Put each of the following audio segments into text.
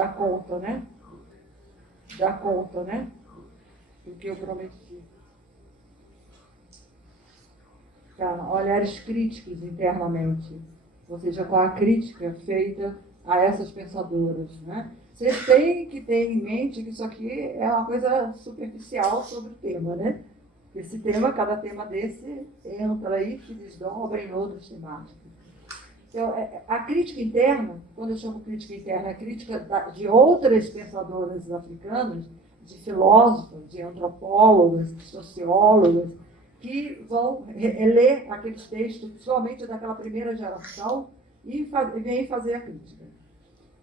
Dá conta, né? Dá conta, né? Do que eu prometi. Tá, olhares críticos internamente, ou seja, com a crítica feita a essas pensadoras, né? Vocês têm que ter em mente que isso aqui é uma coisa superficial sobre o tema, né? Esse tema, cada tema desse entra aí, se desdobra em outras temáticas. Então, a crítica interna, quando eu chamo crítica interna, é a crítica de outras pensadoras africanas, de filósofas, de antropólogas, de sociólogas, que vão ler aqueles textos, principalmente daquela primeira geração, e vêm fazer a crítica.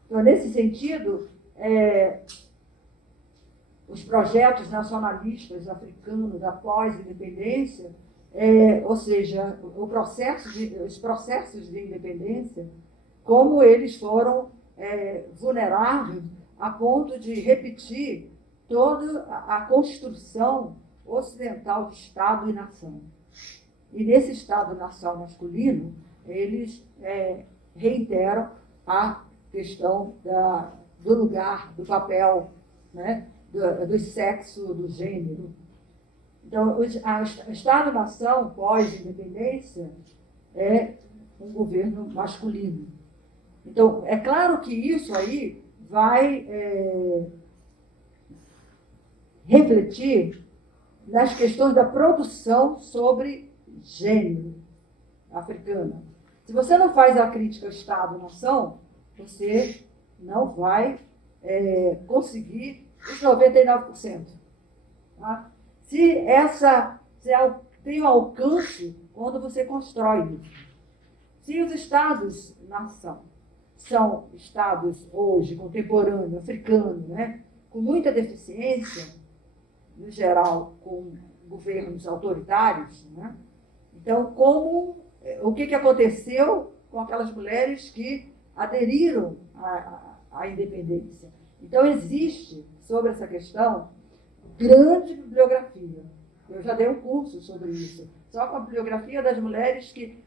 Então, nesse sentido, os projetos nacionalistas africanos da pós-independência, ou seja, os processos de independência, como eles foram vulneráveis a ponto de repetir toda a construção ocidental de Estado e nação. E nesse Estado-nação masculino, eles reiteram a questão do lugar, do papel, né, do sexo, do gênero. Então, o Estado-nação pós-independência é um governo masculino. Então, é claro que isso aí vai refletir nas questões da produção sobre gênero africana. Se você não faz a crítica ao Estado-nação, você não vai conseguir os 99%. Tá? Se tem um alcance quando você constrói isso. Se os Estados-nação são Estados hoje, contemporâneos, africanos, né, com muita deficiência, no geral, com governos autoritários, né? Então, o que aconteceu com aquelas mulheres que aderiram à independência? Então, existe, sobre essa questão, grande bibliografia. Eu já dei um curso sobre isso, só com a bibliografia das mulheres que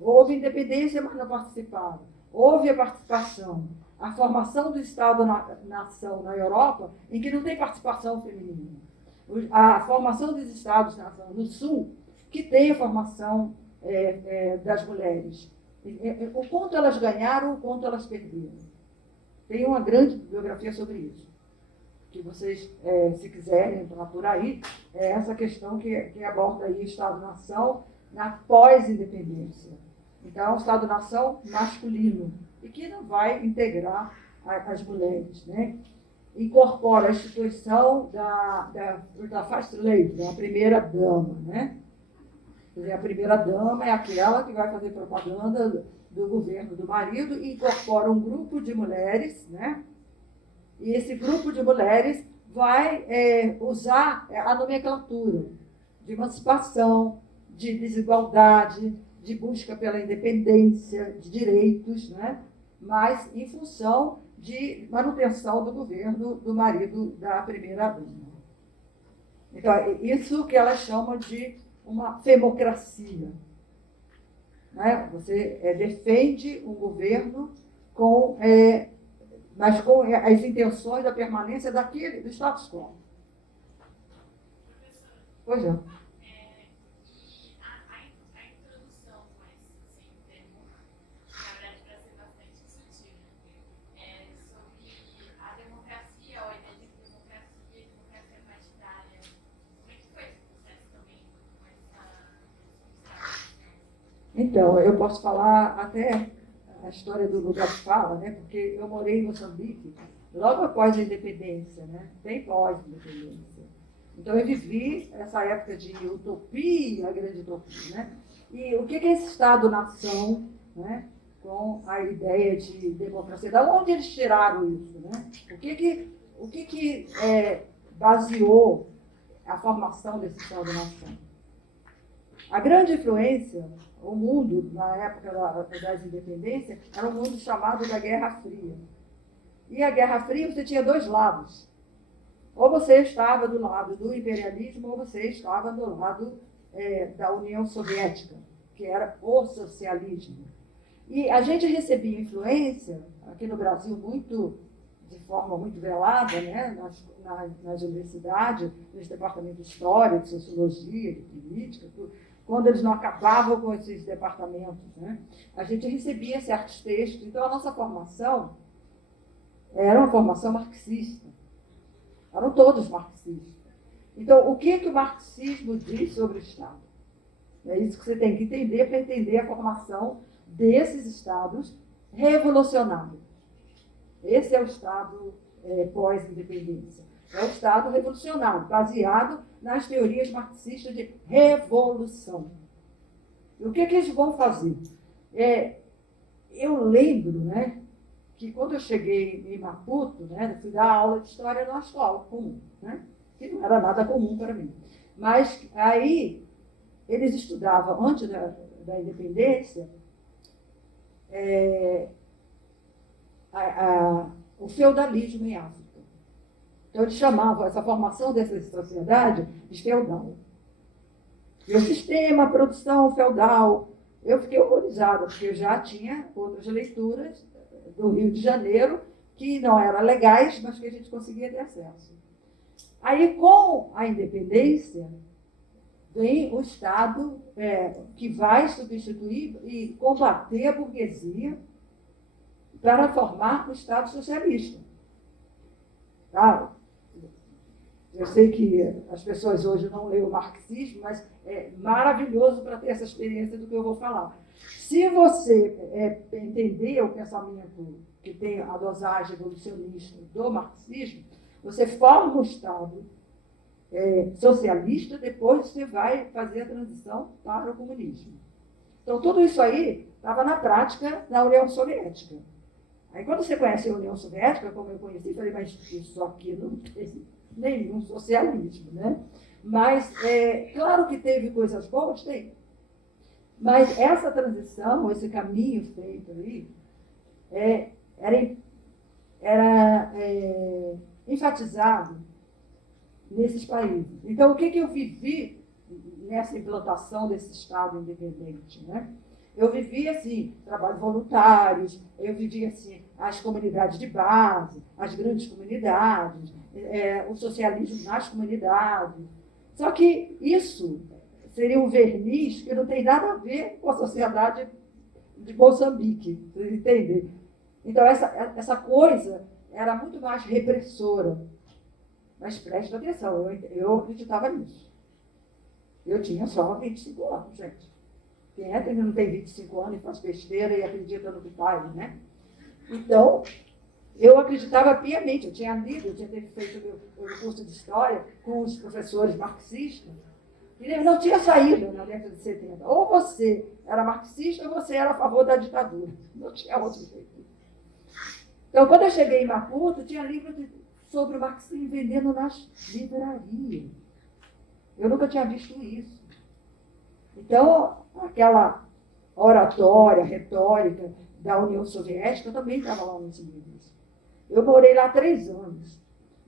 houve independência, mas não participaram. Houve a participação. A formação do Estado-nação na Europa, em que não tem participação feminina. A formação dos Estados-nação no Sul, que tem a formação das mulheres. O quanto elas ganharam, o quanto elas perderam. Tem uma grande bibliografia sobre isso. Que vocês, se quiserem entrar por aí, é essa questão que aborda aí o Estado-nação na pós-independência. Então, é um Estado-nação masculino, e que não vai integrar as mulheres, né? Incorpora a instituição da First Lady, da primeira-dama, né? Quer dizer, a primeira-dama é aquela que vai fazer propaganda do governo do marido e incorpora um grupo de mulheres, né? E esse grupo de mulheres vai usar a nomenclatura de emancipação, de desigualdade, de busca pela independência, de direitos, né? Mas em função de manutenção do governo do marido da primeira-dama. Então, é isso que elas chamam de uma femocracia. Né? Você defende um governo mas com as intenções da permanência do status quo. Pois é. Então, eu posso falar até a história do lugar de fala, né? Porque eu morei em Moçambique logo após a independência, né? Bem pós-independência. Então, eu vivi essa época de utopia, a grande utopia, né? E o que é esse Estado-nação, né? Com a ideia de democracia? Da onde eles tiraram isso, né? O que baseou a formação desse Estado-nação? A grande influência, o mundo, na época das independências, era um mundo chamado da Guerra Fria. E a Guerra Fria, você tinha dois lados. Ou você estava do lado do imperialismo, ou você estava do lado da União Soviética, que era o socialismo. E a gente recebia influência, aqui no Brasil, muito de forma muito velada, né, nas universidades, nos departamentos de História, de Sociologia, de Política, tudo, quando eles não acabavam com esses departamentos, né, a gente recebia certos textos. Então, a nossa formação era uma formação marxista. Eram todos marxistas. Então, o que o marxismo diz sobre o Estado? É isso que você tem que entender para entender a formação desses Estados revolucionários. Esse é o Estado pós-independência. É o Estado revolucionário, baseado nas teorias marxistas de revolução. E o que eles vão fazer? Eu lembro, né, que quando eu cheguei em Maputo, né, fui dar aula de história numa escola comum, né, que não era nada comum para mim. Mas aí eles estudavam, antes da independência, o feudalismo em África. Então, eles chamavam essa formação dessa sociedade de feudal. E o sistema, a produção feudal, eu fiquei horrorizada, porque eu já tinha outras leituras do Rio de Janeiro, que não eram legais, mas que a gente conseguia ter acesso. Aí, com a independência, vem o Estado que vai substituir e combater a burguesia para formar o Estado socialista. Tá? Eu sei que as pessoas hoje não leem o marxismo, mas é maravilhoso para ter essa experiência do que eu vou falar. Se você entender o pensamento que tem a dosagem evolucionista do marxismo, você forma um Estado socialista, depois você vai fazer a transição para o comunismo. Então, tudo isso aí estava na prática na União Soviética. Aí, quando você conhece a União Soviética, como eu conheci, eu falei, mas isso aqui não tem nenhum socialismo, né? Mas, claro que teve coisas boas, tem. Mas essa transição, esse caminho feito aí, era enfatizado nesses países. Então, o que eu vivi nessa implantação desse Estado independente, né? Eu vivi, assim, trabalhos voluntários, eu vivi, assim, as comunidades de base, as grandes comunidades, o socialismo nas comunidades. Só que isso seria um verniz que não tem nada a ver com a sociedade de Moçambique, vocês entendem? Então, essa coisa era muito mais repressora. Mas preste atenção, eu acreditava nisso. Eu tinha só 25 anos, gente. Quem é que não tem 25 anos e faz besteira e acredita no que faz, né? Então, eu acreditava piamente. Eu tinha lido, eu tinha feito o meu curso de História com os professores marxistas, e eles não tinham saído na década de 70. Ou você era marxista ou você era a favor da ditadura. Não tinha outro jeito. Então, quando eu cheguei em Maputo, tinha livro sobre o marxismo vendendo nas livrarias. Eu nunca tinha visto isso. Então, aquela oratória, retórica da União Soviética também estava lá nos livros. Eu morei lá 3 anos.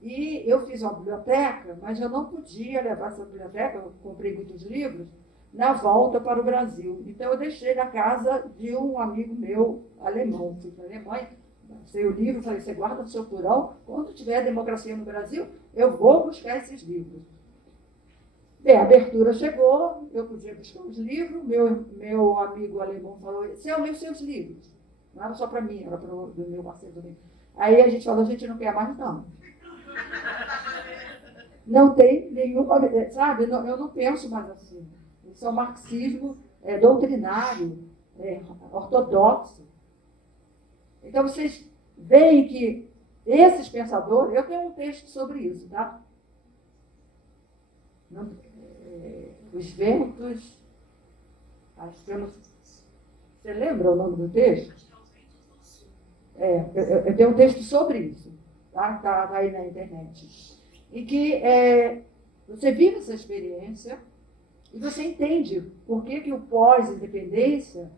E eu fiz uma biblioteca, mas eu não podia levar essa biblioteca, eu comprei muitos livros, na volta para o Brasil. Então, eu deixei na casa de um amigo meu alemão. Fui para a Alemanha, sei o livro, falei, você guarda no seu porão, quando tiver democracia no Brasil, eu vou buscar esses livros. Bem, a abertura chegou, eu podia buscar os livros, meu amigo alemão falou, você leu seus livros? Não era só para mim, era para o meu parceiro também. Aí a gente falou, a gente não quer mais não. Não tem nenhuma, sabe, eu não penso mais assim. Isso é um marxismo doutrinário, ortodoxo. Então vocês veem que esses pensadores, eu tenho um texto sobre isso, tá? Os ventos, acho que eu não, você lembra o nome do texto? Eu tenho um texto sobre isso, tá? Tá aí na internet. Em que você vive essa experiência e você entende por que o pós-independência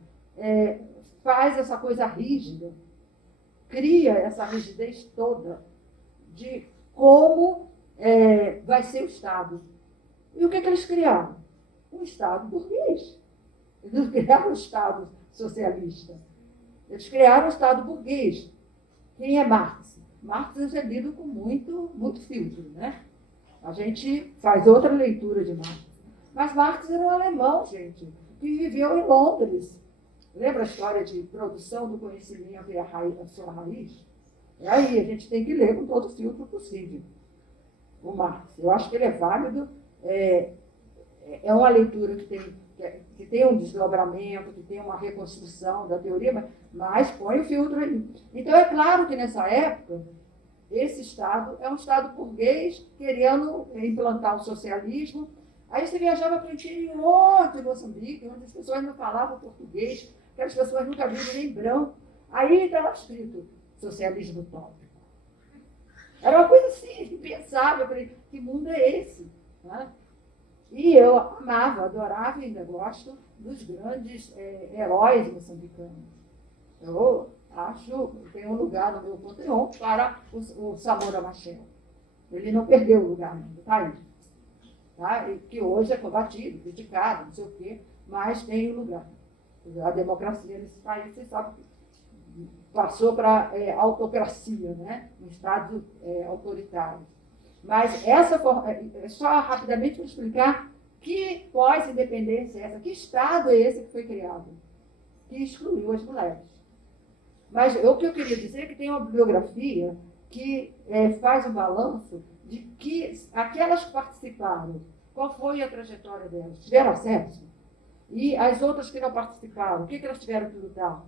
faz essa coisa rígida, cria essa rigidez toda de como vai ser o Estado. E o que eles criaram? Um Estado burguês. Eles não criaram um Estado socialista. Eles criaram um Estado burguês. Quem é Marx? Marx é lido com muito filtro, né? A gente faz outra leitura de Marx. Mas Marx era um alemão, gente, que viveu em Londres. Lembra a história de produção do conhecimento e a sua raiz? É aí, a gente tem que ler com todo o filtro possível o Marx. Eu acho que ele é válido, é uma leitura que tem um desdobramento, que tem uma reconstrução da teoria, mas põe o filtro aí. Então, é claro que nessa época, esse Estado é um Estado burguês querendo implantar o socialismo. Aí você viajava para o interior de Moçambique, onde as pessoas não falavam português, aquelas pessoas nunca viram nem branco. Aí estava escrito socialismo utópico. Era uma coisa assim, impensável. Eu falei, que mundo é esse? Né? E eu amava, adorava e ainda gosto dos grandes heróis moçambicanos. Eu acho que tem um lugar no meu panteão para o Samora Machel. Ele não perdeu o lugar ainda, está aí. Tá? E que hoje é combatido, criticado, não sei o quê, mas tem um lugar. A democracia nesse país, você sabe que passou para autocracia, né? Um Estado autoritário. Mas essa só rapidamente para explicar que pós-independência é essa, que Estado é esse que foi criado, que excluiu as mulheres. Mas o que eu queria dizer é que tem uma bibliografia que faz um balanço de que aquelas que participaram, qual foi a trajetória delas? Tiveram acesso? E as outras que não participaram, o que elas tiveram que lutar?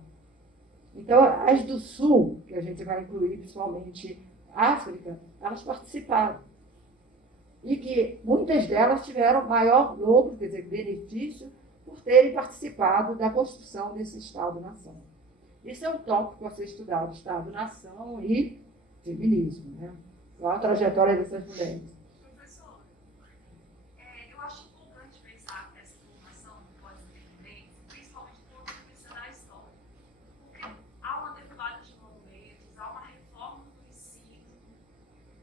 Então, as do Sul, que a gente vai incluir principalmente África, elas participaram. E que muitas delas tiveram maior lucro, quer dizer, benefício, por terem participado da construção desse Estado-nação. Esse é um tópico a ser estudado, Estado-nação e feminismo, né? Qual a trajetória dessas mulheres? Professor, eu acho importante pensar essa formação pós-independência, principalmente do ponto de vista da história. Porque há uma derrubada de monumentos, há uma reforma do ensino,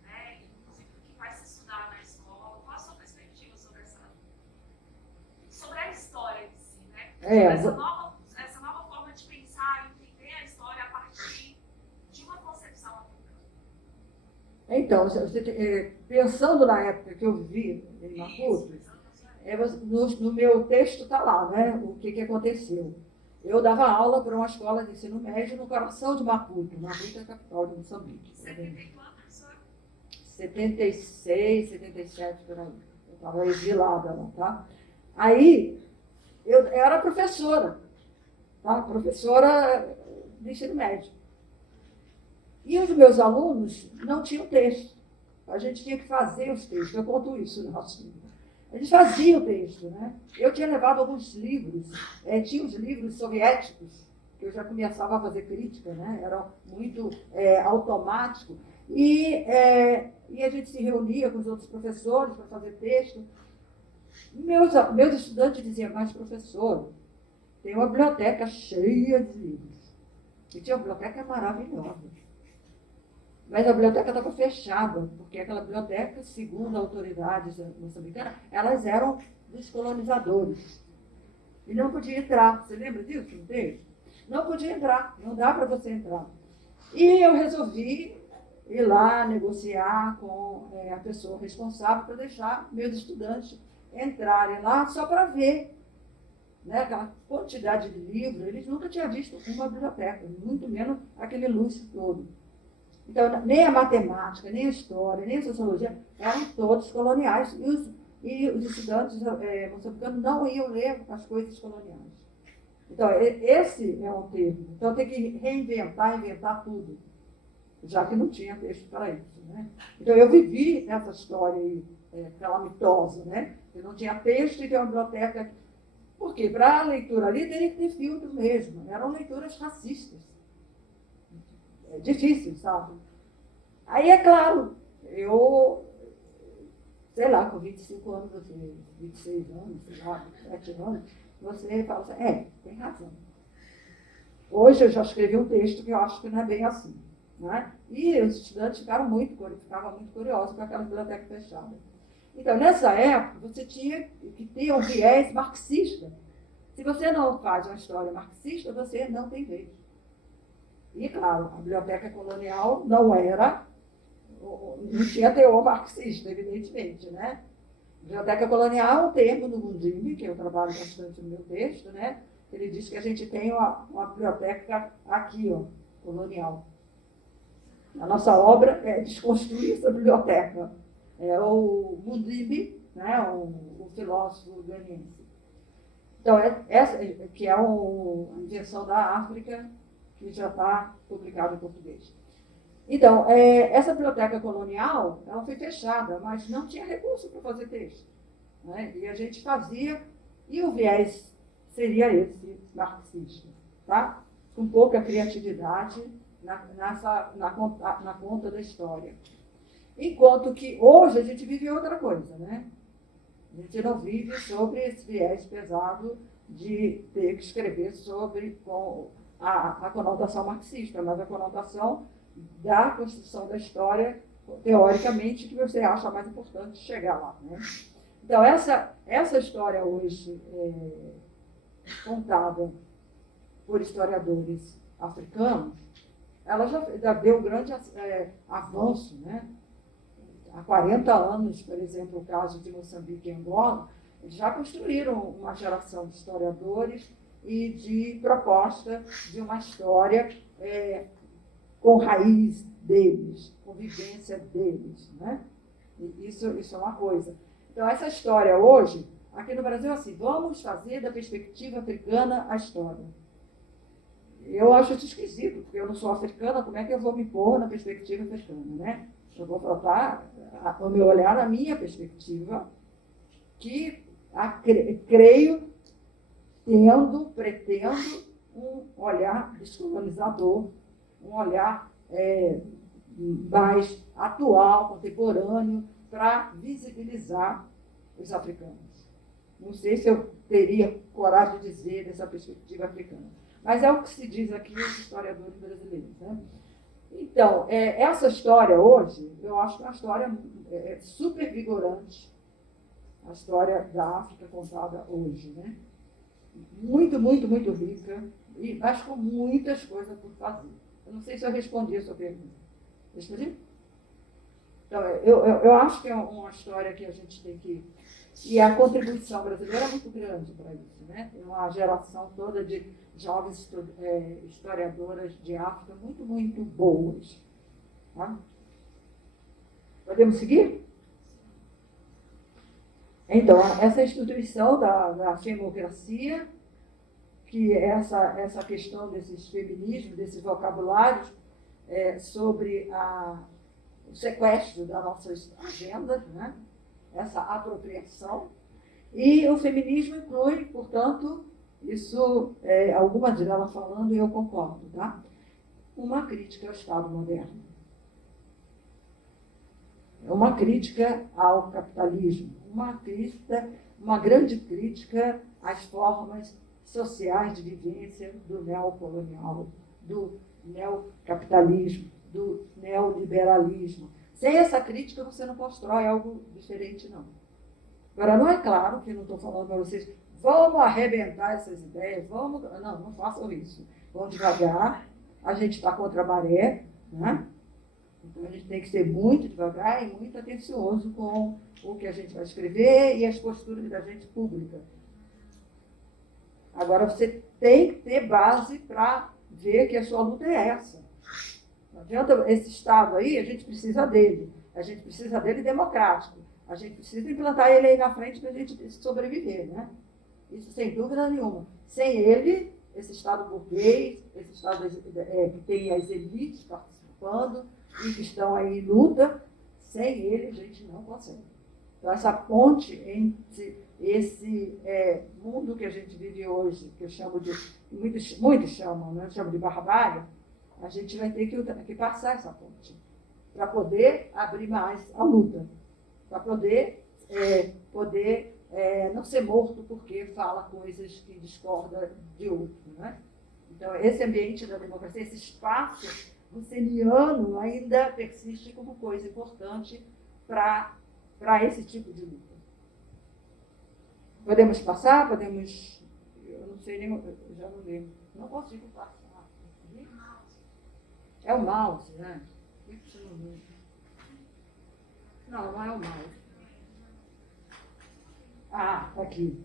né? Inclusive o que vai se estudar na escola. Qual a sua perspectiva sobre a história em si, né? Sobre essa nova forma de pensar e entender a história a partir de uma concepção africana. Então, pensando na época que eu vivi em Maputo, no meu texto está lá, né, o que aconteceu. Eu dava aula para uma escola de ensino médio no coração de Maputo. Maputo é a capital de Moçambique. 74, professor? 76, 77, por aí. Eu estava exilada lá, tá? Aí, eu era professora, tá? Professora de ensino médio. E os meus alunos não tinham texto. A gente tinha que fazer os textos. Eu conto isso no nosso livro. A gente fazia o texto, né? Eu tinha levado alguns livros. Tinha os livros soviéticos, que eu já começava a fazer crítica, né? Era muito automático. E a gente se reunia com os outros professores para fazer texto. Meus estudantes diziam, mas professor, tem uma biblioteca cheia de livros. E tinha uma biblioteca maravilhosa. Mas a biblioteca estava fechada, porque aquela biblioteca, segundo autoridades moçambicanas, elas eram dos colonizadores. E não podia entrar. Você lembra disso no texto? Não podia entrar, não dá para você entrar. E eu resolvi ir lá negociar com a pessoa responsável para deixar meus estudantes entrarem lá só para ver, né, aquela quantidade de livros. Eles nunca tinham visto uma biblioteca, muito menos aquele luxo todo. Então, nem a matemática, nem a história, nem a sociologia eram todos coloniais. E os estudantes moçambicanos não iam ler as coisas coloniais. Então, esse é um termo. Então, tem que inventar tudo, já que não tinha texto para isso, né? Então, eu vivi essa história aí, calamitosa, né? Eu não tinha texto e tem uma biblioteca. Porque para a leitura ali teria que ter filtro mesmo. Eram leituras racistas. Difícil, sabe? Aí, é claro, eu, sei lá, com 25 anos, 26 anos, sei lá, 27 anos, você fala assim, tem razão. Hoje eu já escrevi um texto que eu acho que não é bem assim. Né? E os estudantes ficavam muito curiosos com aquela biblioteca fechada. Então, nessa época, você tinha que ter um viés marxista. Se você não faz uma história marxista, você não tem vez. E, claro, a biblioteca colonial não tinha teor marxista, evidentemente, né? Biblioteca colonial é um termo do Mundini, que eu trabalho bastante no meu texto, né? Ele diz que a gente tem uma biblioteca aqui, ó, colonial. A nossa obra é desconstruir essa biblioteca. É o Mundini, né? o filósofo ganiense. Então, essa que é a invenção da África, que já está publicado em português. Então, essa biblioteca colonial, ela foi fechada, mas não tinha recurso para fazer texto. Né? E a gente fazia, e o viés seria esse, marxista, tá? Com pouca criatividade na conta da história. Enquanto que hoje a gente vive outra coisa, né? A gente não vive sobre esse viés pesado de ter que escrever sobre a conotação marxista, mas a conotação da construção da história, teoricamente, que você acha mais importante chegar lá. Né? Então, essa história hoje contada por historiadores africanos, ela já deu um grande avanço, né? Há 40 anos, por exemplo, o caso de Moçambique e Angola, eles já construíram uma geração de historiadores e de proposta de uma história com raiz deles, com vivência deles. Né? E isso é uma coisa. Então, essa história hoje, aqui no Brasil, é assim, vamos fazer da perspectiva africana a história. Eu acho isso esquisito, porque eu não sou africana, como é que eu vou me pôr na perspectiva africana, né? Eu vou botar o meu olhar na minha perspectiva, que creio, pretendo um olhar descolonizador, um olhar mais atual, contemporâneo, para visibilizar os africanos. Não sei se eu teria coragem de dizer dessa perspectiva africana, mas é o que se diz aqui os historiadores brasileiros. Né? Então, essa história hoje, eu acho que é uma história super vigorante, a história da África contada hoje. Né? Muito, muito, muito rica, mas com muitas coisas por fazer. Eu não sei se eu respondi a sua pergunta. Respondi? Então, eu acho que é uma história que a gente tem que... E a contribuição brasileira é muito grande para isso. Né? Tem uma geração toda de jovens historiadoras de África muito, muito boas. Tá? Podemos seguir? Então, essa instituição da femocracia, que é essa questão desses feminismos, desses vocabulários, sobre o sequestro das nossas agendas, né? Essa apropriação. E o feminismo inclui, portanto, isso, algumas delas falando, e eu concordo, tá? Uma crítica ao Estado moderno. Uma crítica ao capitalismo, uma grande crítica às formas sociais de vivência do neocolonial, do neocapitalismo, do neoliberalismo. Sem essa crítica, você não constrói algo diferente, não. Agora, não é claro que não estou falando para vocês, vamos arrebentar essas ideias, não façam isso. Vão devagar, a gente está contra a maré, né? Então, a gente tem que ser muito devagar e muito atencioso com o que a gente vai escrever e as posturas da gente pública. Agora, você tem que ter base para ver que a sua luta é essa. Não adianta esse Estado aí, a gente precisa dele. A gente precisa dele democrático. A gente precisa implantar ele aí na frente para a gente sobreviver, né? Isso sem dúvida nenhuma. Sem ele, esse Estado burguês, esse Estado que tem as elites participando e que estão aí em luta, sem ele a gente não consegue. Então, essa ponte entre esse mundo que a gente vive hoje, que eu chamo de, muitos chamam, né? Eu chamo de barbárie, a gente vai ter que passar essa ponte para poder abrir mais a luta, para poder não ser morto porque fala coisas que discorda de outro. Né? Então, esse ambiente da democracia, esse espaço russeniano ainda persiste como coisa importante para esse tipo de luta. Podemos passar? Eu não sei nem, eu já não lembro. Não consigo passar. É o mouse, né? Não, não é o mouse. Ah, tá aqui.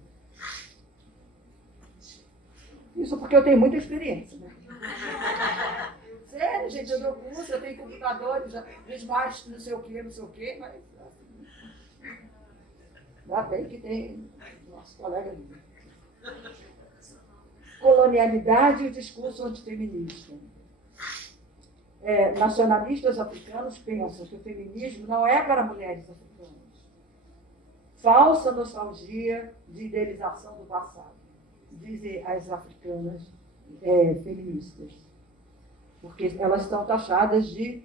Isso porque eu tenho muita experiência, né? Sério, gente, eu dou curso, eu tenho computadores, já fiz mais não sei o quê, mas ainda bem que tem nosso colega ali. Colonialidade e o discurso antifeminista. Nacionalistas africanos pensam que o feminismo não é para mulheres africanas. Falsa nostalgia de idealização do passado, dizem as africanas feministas. Porque elas estão taxadas de...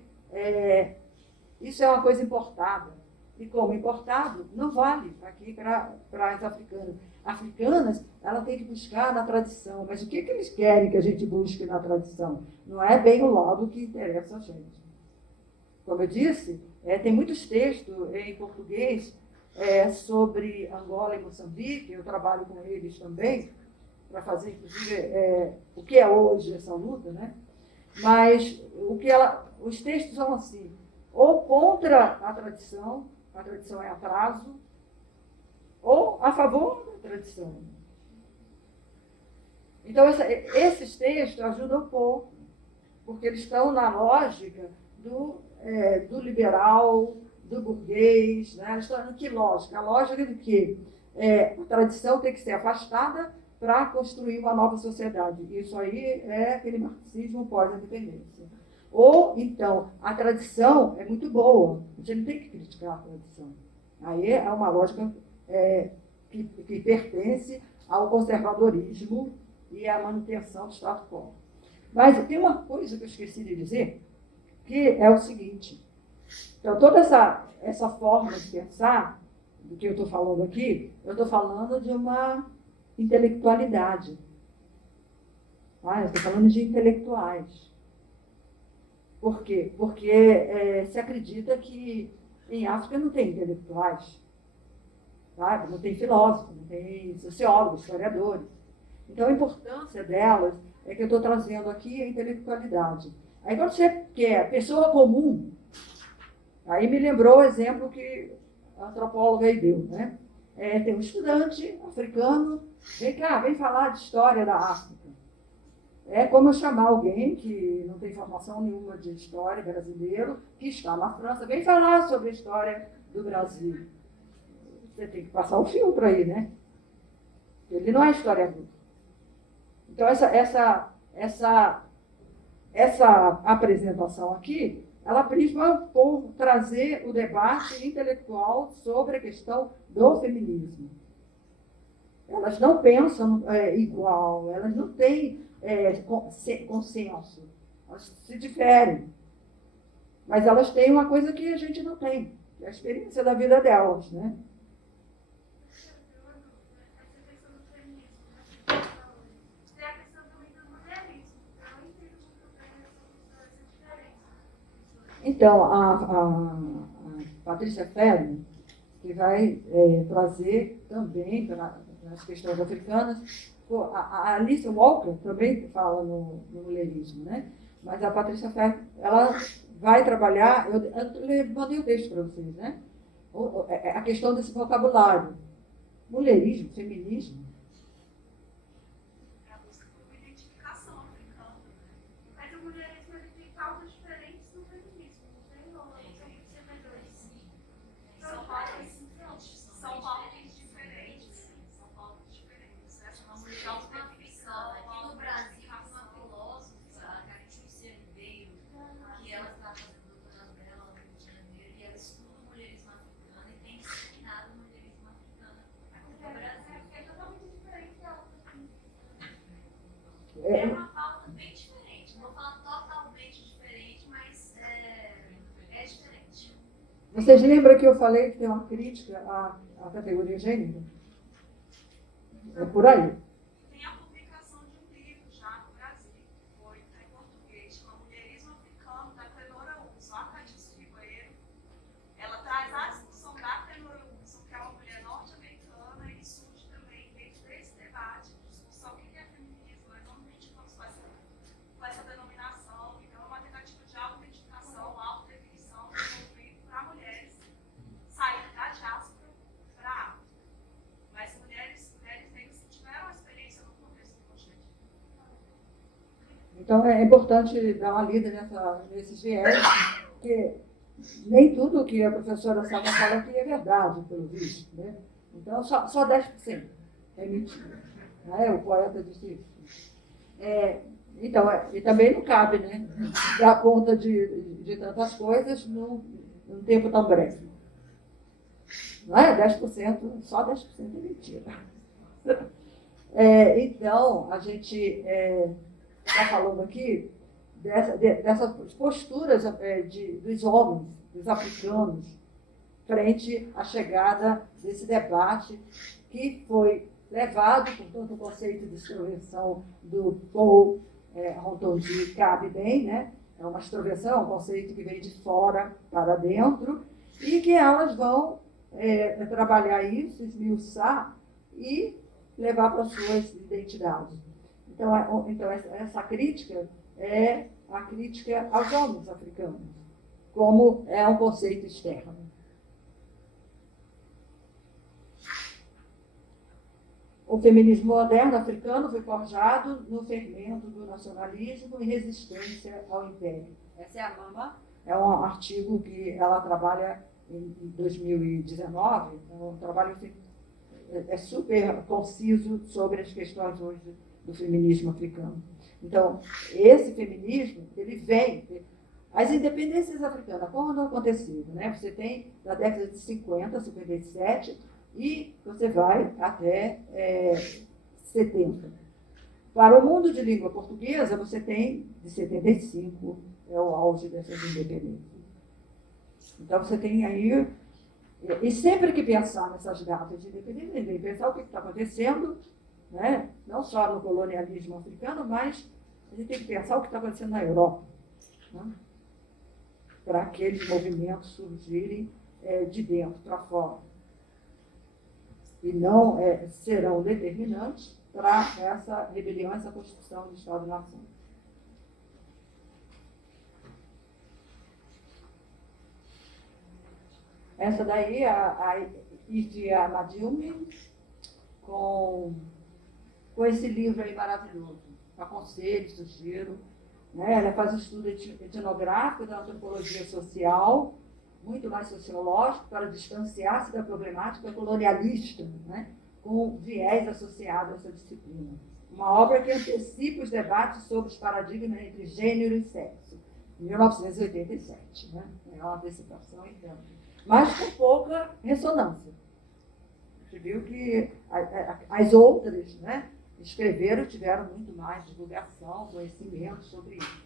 isso é uma coisa importada. E como importado, não vale aqui para as africanas. Africanas, ela tem que buscar na tradição. Mas o que eles querem que a gente busque na tradição? Não é bem o lado que interessa a gente. Como eu disse, tem muitos textos em português sobre Angola e Moçambique. Eu trabalho com eles também, para fazer, inclusive, o que é hoje essa luta, né? Mas os textos são assim, ou contra a tradição é atraso, ou a favor da tradição. Então, esses textos ajudam um pouco, porque eles estão na lógica do liberal, do burguês, né? Eles estão em que lógica? A lógica de que a tradição tem que ser afastada para construir uma nova sociedade. Isso aí é aquele marxismo pós-independência. Ou, então, a tradição é muito boa, a gente não tem que criticar a tradição. Aí é uma lógica que pertence ao conservadorismo e à manutenção do status quo. Mas tem uma coisa que eu esqueci de dizer, que é o seguinte. Então, toda essa forma de pensar, do que eu estou falando aqui, eu estou falando de uma intelectualidade. Eu estou falando de intelectuais. Por quê? Porque se acredita que em África não tem intelectuais, sabe? Não tem filósofos, não tem sociólogos, historiadores. Então, a importância delas é que eu estou trazendo aqui a intelectualidade. Aí, quando você quer pessoa comum, aí me lembrou o exemplo que a antropóloga aí deu, né? Tem um estudante africano, vem cá, vem falar de história da África. É como eu chamar alguém que não tem formação nenhuma de história brasileiro, que está na França, vem falar sobre a história do Brasil. Você tem que passar o filtro aí, né? Ele não é historiador. Então, essa apresentação aqui, ela prisma por trazer o debate intelectual sobre a questão do feminismo. Elas não pensam igual, elas não têm consenso, elas se diferem. Mas elas têm uma coisa que a gente não tem, que é a experiência da vida delas, né? Então, a Patrícia Ferro, que vai trazer também para as questões africanas, a Alice Walker também fala no mulherismo, né? Mas a Patrícia Ferro, ela vai trabalhar, eu mandei o texto para vocês, né? A questão desse vocabulário. Mulherismo, feminismo. É uma pauta bem diferente, não vou falar totalmente diferente, mas é diferente. Vocês lembram que eu falei que tem uma crítica à categoria gênero? É por aí. Tem a publicação de um livro já no Brasil, que foi em português, chama Mulherismo Africano, da Clenora Hudson, a Catice Ribeiro. Ela traz a discussão da Clenora Hudson, que é uma mulher norte-americana, e surge também dentro desse debate, discussão o que é feminismo, nós não identificamos com essa denominação, então é uma tentativa de Então, é importante dar uma lida nesses viés, porque nem tudo que a professora Sara fala aqui é verdade, pelo visto. Né? Então, só 10% é mentira. Né? O poeta disse isso. Então, e também não cabe, né? Dar conta de tantas coisas num tempo tão breve. Não é? 10%, só 10% é mentira. Então, a gente está falando aqui dessas posturas dos homens, dos africanos, frente à chegada desse debate que foi levado, portanto, o conceito de extroversão do Paul Rontondi cabe bem, né? É uma extroversão, um conceito que vem de fora para dentro, e que elas vão trabalhar isso, esmiuçar e levar para as suas identidades. Então essa crítica é a crítica aos homens africanos, como é um conceito externo. O feminismo moderno africano foi forjado no fermento do nacionalismo e resistência ao império. Essa é a Mama, é um artigo que ela trabalha em 2019, um trabalho super conciso sobre as questões hoje do feminismo africano. Então, esse feminismo, ele vem... As independências africanas, quando aconteceram, né? Você tem na década de 50, 57, e você vai até 70. Para o mundo de língua portuguesa, você tem de 75, é o auge dessas independências. Então, você tem aí... E sempre que pensar nessas datas de independência, tem que pensar o que está acontecendo, né? Não só no colonialismo africano, mas a gente tem que pensar o que está acontecendo na Europa, né? Para aqueles movimentos surgirem de dentro para fora. E não serão determinantes para essa rebelião, essa construção de Estado-nação. Essa daí, a Idia Madilme, com esse livro aí maravilhoso. Aconselho, sugiro. Né? Ela faz um estudo etnográfico da antropologia social, muito mais sociológico, para distanciar-se da problemática colonialista, né? Com viés associado a essa disciplina. Uma obra que antecipa os debates sobre os paradigmas entre gênero e sexo, em 1987. Né? É uma antecipação, então. Mas com pouca ressonância. Você viu que as outras, né, escreveram, tiveram muito mais divulgação, conhecimento sobre isso.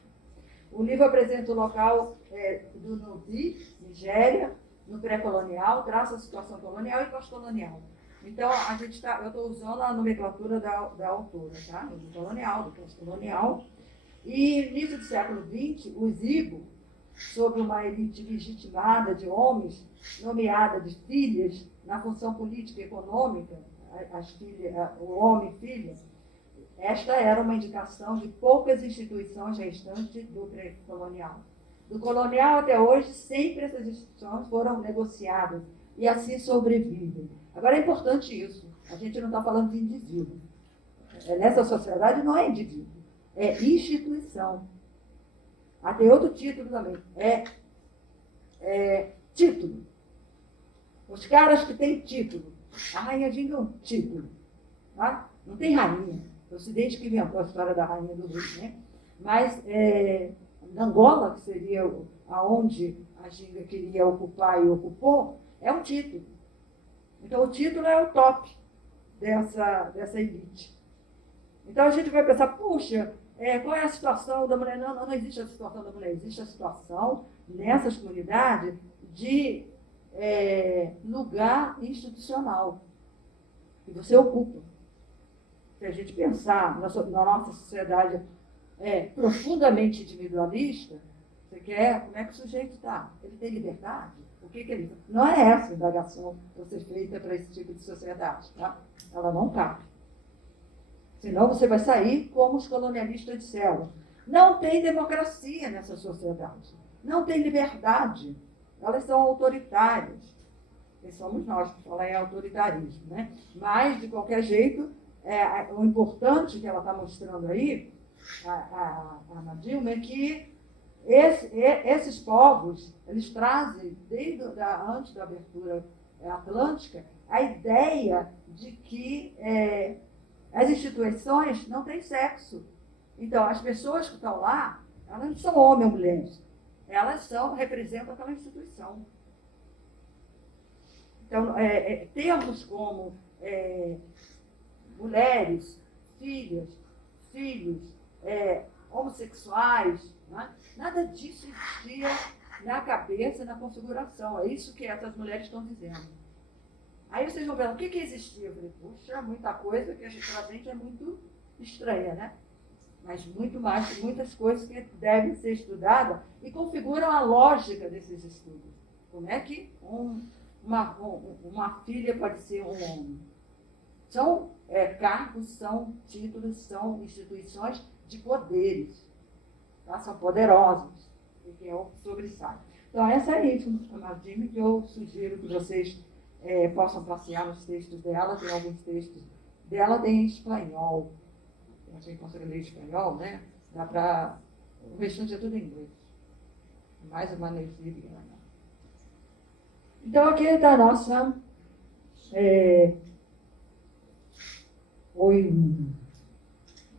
O livro apresenta o local do Nubi, Nigéria, no pré-colonial, traça a situação colonial e pós-colonial. Então, eu estou usando a nomenclatura da autora, tá? Do colonial, do pós-colonial. E, início do século XX, os Igbo, sobre uma elite legitimada de homens, nomeada de filhas, na função política e econômica, o homem e filha, esta era uma indicação de poucas instituições restantes do pré-colonial. Do colonial até hoje, sempre essas instituições foram negociadas e assim sobrevivem. Agora é importante isso, a gente não está falando de indivíduo. Nessa sociedade não é indivíduo, é instituição. Tem outro título também, título. Os caras que têm título. A rainha Dinga é um título. Tá? Não tem rainha. O Ocidente que inventou a história da rainha do Rio. Né? Mas Angola, que seria aonde a Dinga queria ocupar e ocupou, é um título. Então o título é o top dessa elite. Então a gente vai pensar, puxa, qual é a situação da mulher? Não existe a situação da mulher, existe a situação nessas comunidades de lugar institucional que você ocupa. Se a gente pensar na nossa sociedade profundamente individualista, você quer, como é que o sujeito está? Ele tem liberdade? O que ele... Não é essa a indagação a ser feita para esse tipo de sociedade, tá? Ela não cabe. Senão você vai sair como os colonialistas disseram. Não tem democracia nessa sociedade. Não tem liberdade. Elas são autoritárias. E somos nós que falamos em autoritarismo, né? Mas, de qualquer jeito, o importante que ela está mostrando aí a Dilma, é que esses povos, eles trazem, antes da abertura atlântica, a ideia de que as instituições não têm sexo. Então, as pessoas que estão lá, elas não são homens ou mulheres, elas representam aquela instituição. Então, termos como mulheres, filhos, homossexuais, né? Nada disso existia na cabeça, na configuração. É isso que essas mulheres estão dizendo. Aí vocês vão ver, o que existia? Eu falei, puxa, muita coisa que para a gente é muito estranha, né? Mas muito mais, muitas coisas que devem ser estudadas e configuram a lógica desses estudos. Como é que uma filha pode ser um homem? São cargos, são títulos, são instituições de poderes. Tá? São poderosos. E que sobressai. Então, essa é a Nadine, que eu sugiro que vocês possam passear nos textos dela. Tem alguns textos dela, tem em espanhol. Quem consegue ler espanhol, né? Dá para... O restante é tudo em inglês. Mais uma Neusília. Então, aqui está a nossa...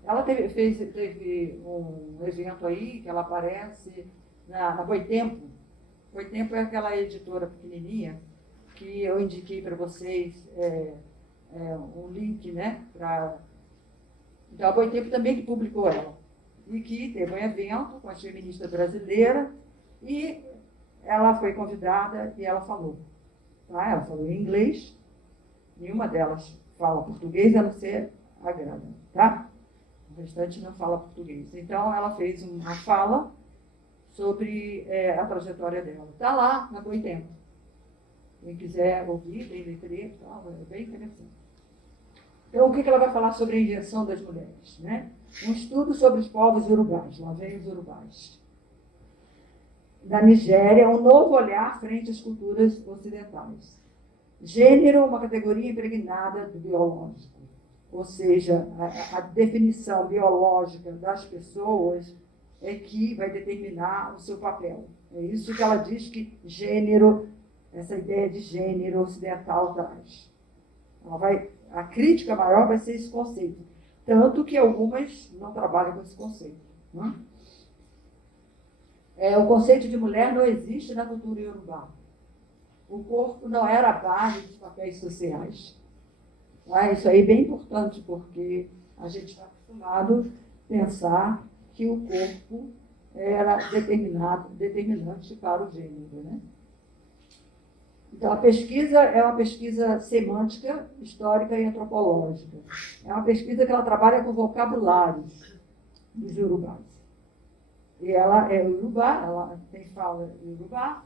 Ela teve um evento aí, que ela aparece na Boitempo. Boitempo é aquela editora pequenininha que eu indiquei para vocês um link, né? Então, a Boitempo também que publicou ela. E que teve um evento com a feminista brasileira e ela foi convidada e ela falou. Tá? Ela falou em inglês, nenhuma delas fala português, a não ser a Grada, tá? O restante não fala português. Então, ela fez uma fala sobre a trajetória dela. Está lá na Boitempo. Quem quiser ouvir, tem letreiro, tá? É bem interessante. Então, o que ela vai falar sobre a invenção das mulheres? Né? Um estudo sobre os povos urubais. Lá vem os urubais. Da Nigéria, um novo olhar frente às culturas ocidentais. Gênero, uma categoria impregnada do biológico. Ou seja, a definição biológica das pessoas é que vai determinar o seu papel. É isso que ela diz que gênero, essa ideia de gênero ocidental traz. A crítica maior vai ser esse conceito. Tanto que algumas não trabalham com esse conceito. Né? O conceito de mulher não existe na cultura iorubá. O corpo não era a base dos papéis sociais. Isso aí é bem importante, porque a gente está acostumado a pensar que o corpo era determinante para o gênero. Né? Então, a pesquisa é uma pesquisa semântica, histórica e antropológica. É uma pesquisa que ela trabalha com vocabulários dos urubás. E ela é urubá, ela tem fala urubá,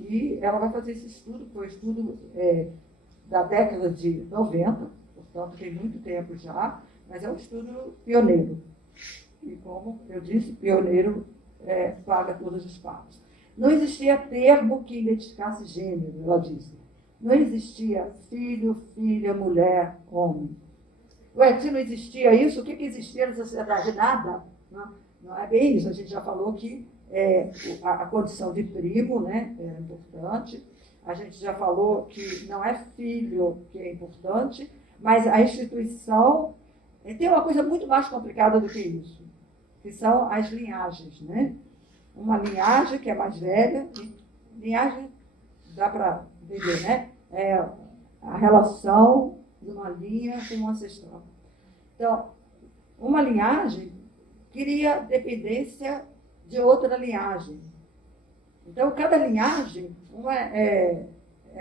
e ela vai fazer esse estudo, que foi um estudo da década de 90, portanto tem muito tempo já, mas é um estudo pioneiro. E como eu disse, pioneiro paga todas as partes. Não existia termo que identificasse gênero, ela disse. Não existia filho, filha, mulher, homem. Ué, se não existia isso, o que existia na sociedade? Nada. Não é bem isso. A gente já falou que a condição de primo, né, é importante. A gente já falou que não é filho que é importante, mas a instituição tem uma coisa muito mais complicada do que isso, que são as linhagens, né? Uma linhagem que é mais velha, e linhagem dá para entender, né? É a relação de uma linha com um ancestral. Então, uma linhagem cria dependência de outra linhagem. Então, cada linhagem, uma é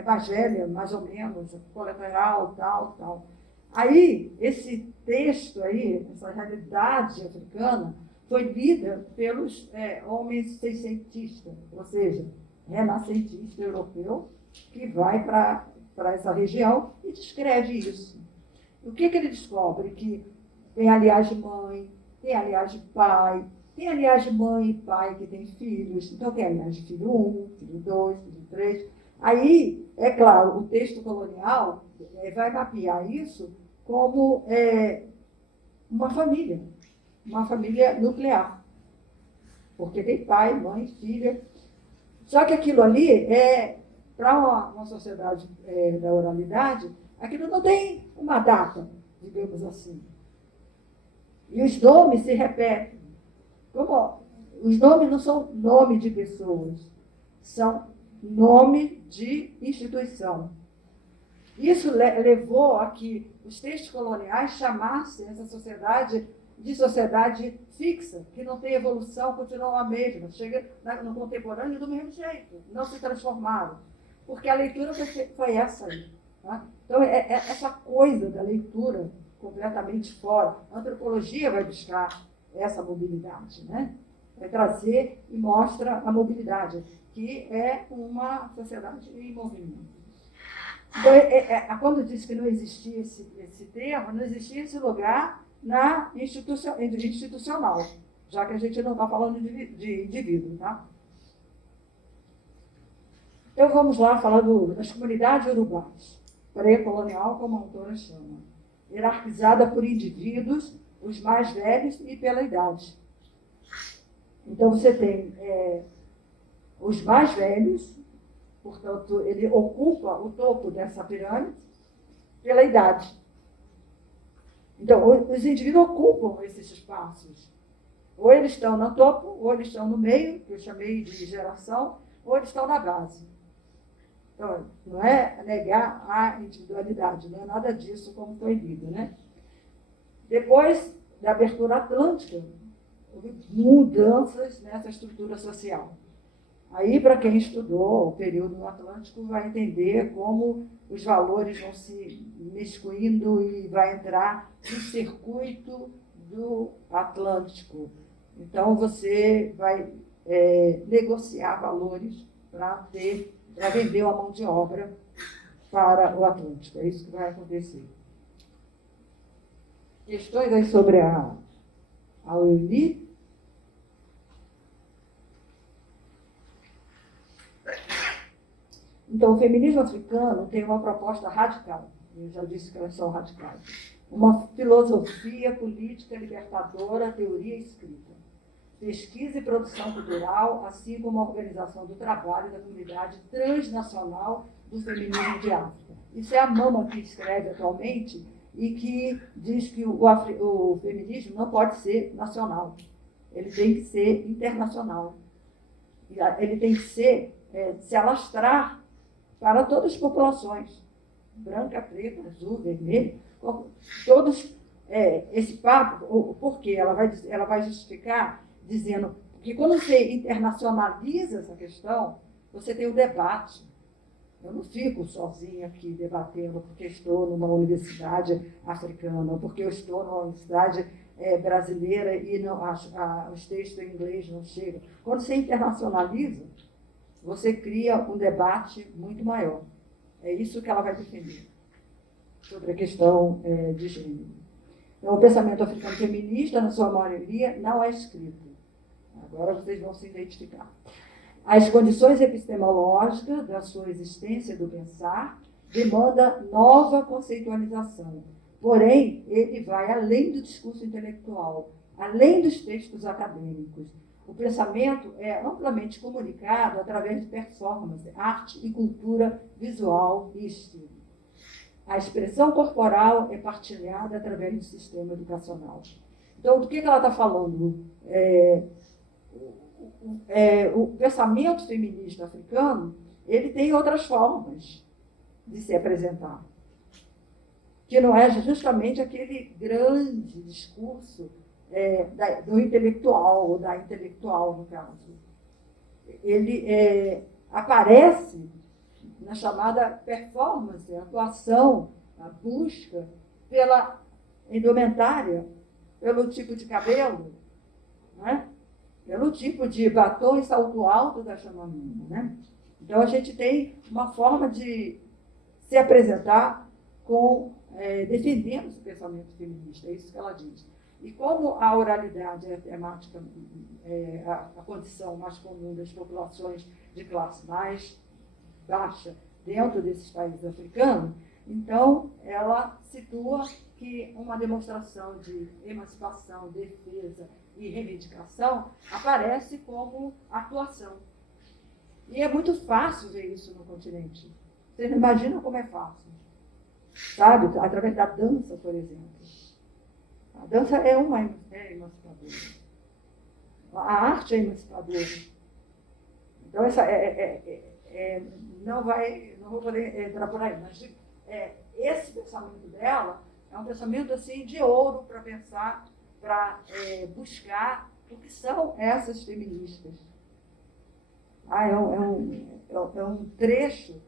mais velha, mais ou menos, colateral, tal. Aí, esse texto aí, essa realidade africana, foi lida pelos homens seiscentistas, ou seja, renascentista europeu, que vai para essa região e descreve isso. O que ele descobre? Que tem a linhagem mãe, tem a linhagem pai, tem a linhagem mãe e pai que tem filhos, então tem a linhagem filho 1, filho 2, filho 3. Aí, é claro, o texto colonial vai mapear isso como uma família. uma família nuclear. Porque tem pai, mãe, filha. Só que aquilo ali para uma sociedade da oralidade, aquilo não tem uma data, digamos assim. E os nomes se repetem. Os nomes não são nome de pessoas, são nome de instituição. Isso levou a que os textos coloniais chamassem essa sociedade de sociedade fixa, que não tem evolução, continua a mesma, chega no contemporâneo do mesmo jeito, não se transformaram, porque a leitura foi essa aí. Tá? Então, essa coisa da leitura completamente fora. A antropologia vai buscar essa mobilidade, né? Vai trazer e mostra a mobilidade, que é uma sociedade em movimento. Então, quando diz que não existia esse termo, não existia esse lugar na institucional, já que a gente não está falando de indivíduo. Tá? Então, vamos lá falar das comunidades urubais, pré-colonial, como a autora chama, hierarquizada por indivíduos, os mais velhos e pela idade. Então, você tem os mais velhos, portanto, ele ocupa o topo dessa pirâmide pela idade. Então, os indivíduos ocupam esses espaços. Ou eles estão no topo, ou eles estão no meio, que eu chamei de geração, ou eles estão na base. Então, não é negar a individualidade, não é nada disso como foi lido, né? Depois da abertura atlântica, houve mudanças nessa estrutura social. Aí, para quem estudou o período no Atlântico, vai entender como os valores vão se mescluindo e vai entrar no circuito do Atlântico. Então, você vai negociar valores para vender uma mão de obra para o Atlântico. É isso que vai acontecer. Questões aí sobre a Euli? Então, o feminismo africano tem uma proposta radical. Eu já disse que elas são radicais. Uma filosofia política libertadora, teoria e escrita. Pesquisa e produção cultural, assim como a organização do trabalho da comunidade transnacional do feminismo de África. Isso é a Mama que escreve atualmente e que diz que o feminismo não pode ser nacional. Ele tem que ser internacional. Ele tem que se alastrar para todas as populações, branca, preta, azul, vermelho, todos, esse papo, porque ela vai justificar dizendo que quando você internacionaliza essa questão, você tem o debate. Eu não fico sozinha aqui debatendo porque estou numa universidade africana, ou porque eu estou numa universidade brasileira e os textos em inglês não chegam. Quando você internacionaliza, você cria um debate muito maior. É isso que ela vai defender sobre a questão de gênero. Então, o pensamento africano feminista, na sua maioria, não é escrito. Agora vocês vão se identificar. As condições epistemológicas da sua existência do pensar demandam nova conceitualização. Porém, ele vai além do discurso intelectual, além dos textos acadêmicos. O pensamento é amplamente comunicado através de performance, arte e cultura visual e estilo. A expressão corporal é partilhada através do sistema educacional. Então, do que ela está falando? O pensamento feminista africano, ele tem outras formas de se apresentar, que não é justamente aquele grande discurso do intelectual, ou da intelectual, no caso. Ele aparece na chamada performance, a atuação, a busca pela indumentária, pelo tipo de cabelo, né? Pelo tipo de batom e salto alto da chamamina. Né? Então, a gente tem uma forma de se apresentar defendendo esse pensamento feminista, é isso que ela diz. E como a oralidade é a temática, a condição mais comum das populações de classe mais baixa dentro desses países africanos, Então, ela situa que uma demonstração de emancipação, defesa e reivindicação aparece como atuação. E é muito fácil ver isso no continente. Vocês não imaginam como é fácil. Sabe? Através da dança, por exemplo. A dança é emancipadora. A arte é emancipadora. Então, não vou poder entrar por aí, mas esse pensamento dela é um pensamento assim, de ouro para pensar, para buscar o que são essas feministas. É um trecho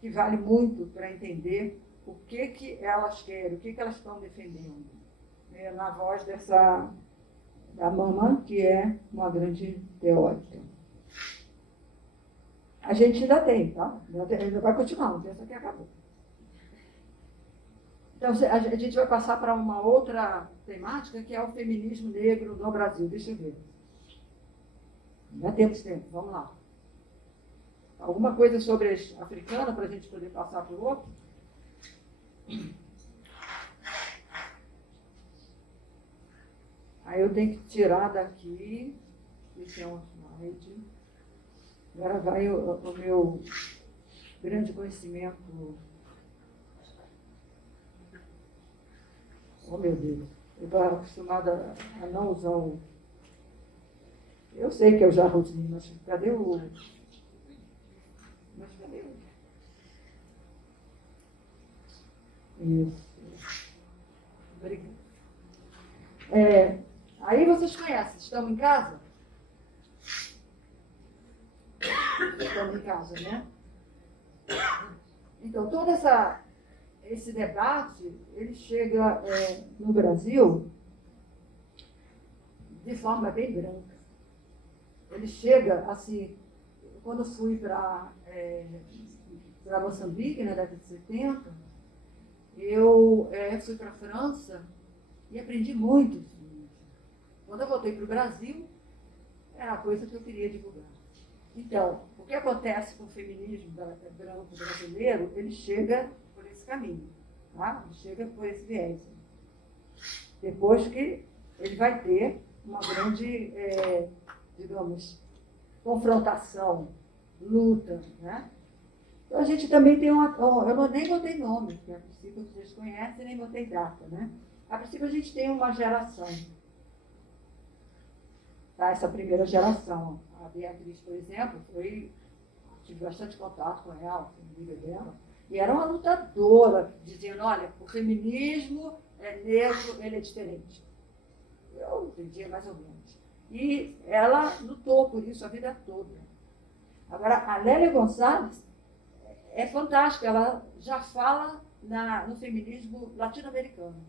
que vale muito para entender o que elas querem, o que elas estão defendendo. Na voz da Mamã, que é uma grande teórica. A gente ainda tem, tá? Ainda vai continuar, não pensa que acabou. Então, a gente vai passar para uma outra temática, que é o feminismo negro no Brasil. Deixa eu ver. Já temos tempo, vamos lá. Alguma coisa sobre as africanas, para a gente poder passar para o outro? Aí eu tenho que tirar daqui, esse é um slide. Agora vai o meu grande conhecimento. Oh, meu Deus, eu estou acostumada a não usar o... Eu sei que eu já usei, mas cadê o... Isso. Obrigada. Aí vocês conhecem, estamos em casa? Estamos em casa, né? Então, todo esse debate, ele chega no Brasil de forma bem branca. Ele chega, assim, quando eu fui para Moçambique, na década de 70, eu fui para a França e aprendi muito. Quando eu voltei para o Brasil, era a coisa que eu queria divulgar. Então, o que acontece com o feminismo branco brasileiro, ele chega por esse caminho, tá? Ele chega por esse viés. Depois que ele vai ter uma grande, digamos, confrontação, luta, né? Então, a gente também tem eu nem botei nome, porque a princípio vocês conhecem, nem botei data, né? A princípio a gente tem uma geração, tá? Essa primeira geração. A Beatriz, por exemplo, tive bastante contato com ela, com a amiga dela, e era uma lutadora, dizendo, olha, o feminismo é negro, ele é diferente. Eu entendia mais ou menos. E ela lutou por isso a vida toda. Agora, a Lélia Gonçalves é fantástica, ela já fala no feminismo latino-americano.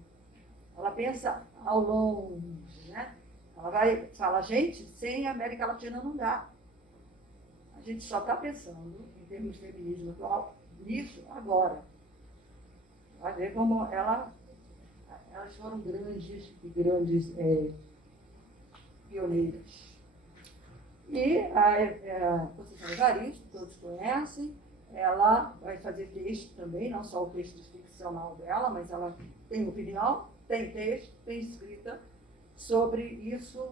Ela pensa ao longe, né? Ela vai falar, gente, sem a América Latina não dá. A gente só está pensando, em termos de feminismo atual, nisso agora. Vai ver como elas foram grandes pioneiras. E a Conceição Evaristo, todos conhecem, ela vai fazer texto também, não só o texto ficcional dela, mas ela tem opinião, tem texto, tem escrita sobre isso.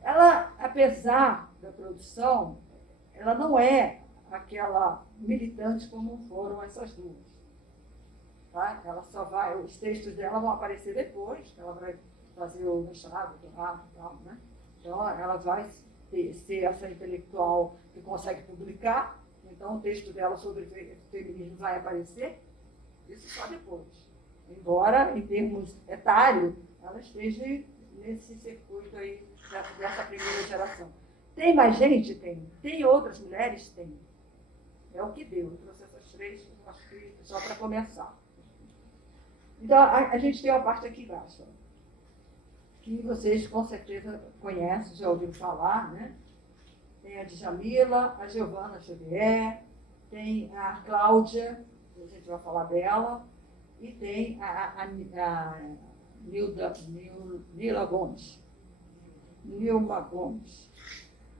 Ela, apesar da produção, ela não é aquela militante como foram essas duas. Tá? Ela só vai, os textos dela vão aparecer depois, ela vai fazer o mestrado, doutorado e tal, né? Então, ela vai ser essa intelectual que consegue publicar, então o texto dela sobre feminismo vai aparecer, isso só depois. Embora, em termos etários, ela esteja nesse circuito aí dessa primeira geração. Tem mais gente? Tem. Tem outras mulheres? Tem. É o que deu. Eu trouxe essas três, acho que só para começar. Então, a gente tem uma parte aqui embaixo, que vocês com certeza conhecem, já ouviram falar, né? Tem a Djamila, a Giovana Xavier, tem a Cláudia, a gente vai falar dela, e tem a Nilma Gomes.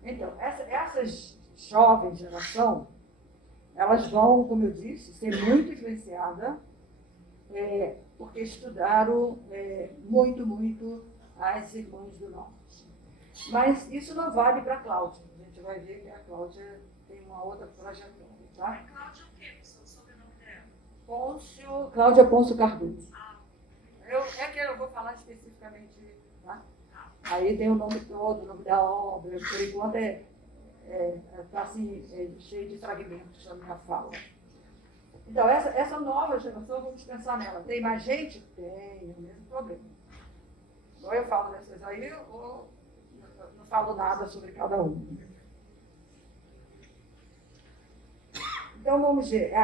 Então, essa jovem geração, elas vão, como eu disse, ser muito influenciadas, porque estudaram muito as irmãs do norte. Mas isso não vale para a Cláudia. A gente vai ver que a Cláudia tem uma outra trajetória. Tá? Cláudia o quê, professor? O sobrenome dela? Cláudia Pôncio Cardoso. É que eu vou falar especificamente, tá? Aí tem o nome todo, o nome da obra, por enquanto está assim, cheio de fragmentos da minha fala. Então, essa nova geração, vamos pensar nela. Tem mais gente? Tem, é o mesmo problema. Ou eu falo dessas aí, ou não falo nada sobre cada uma. Então, vamos ver.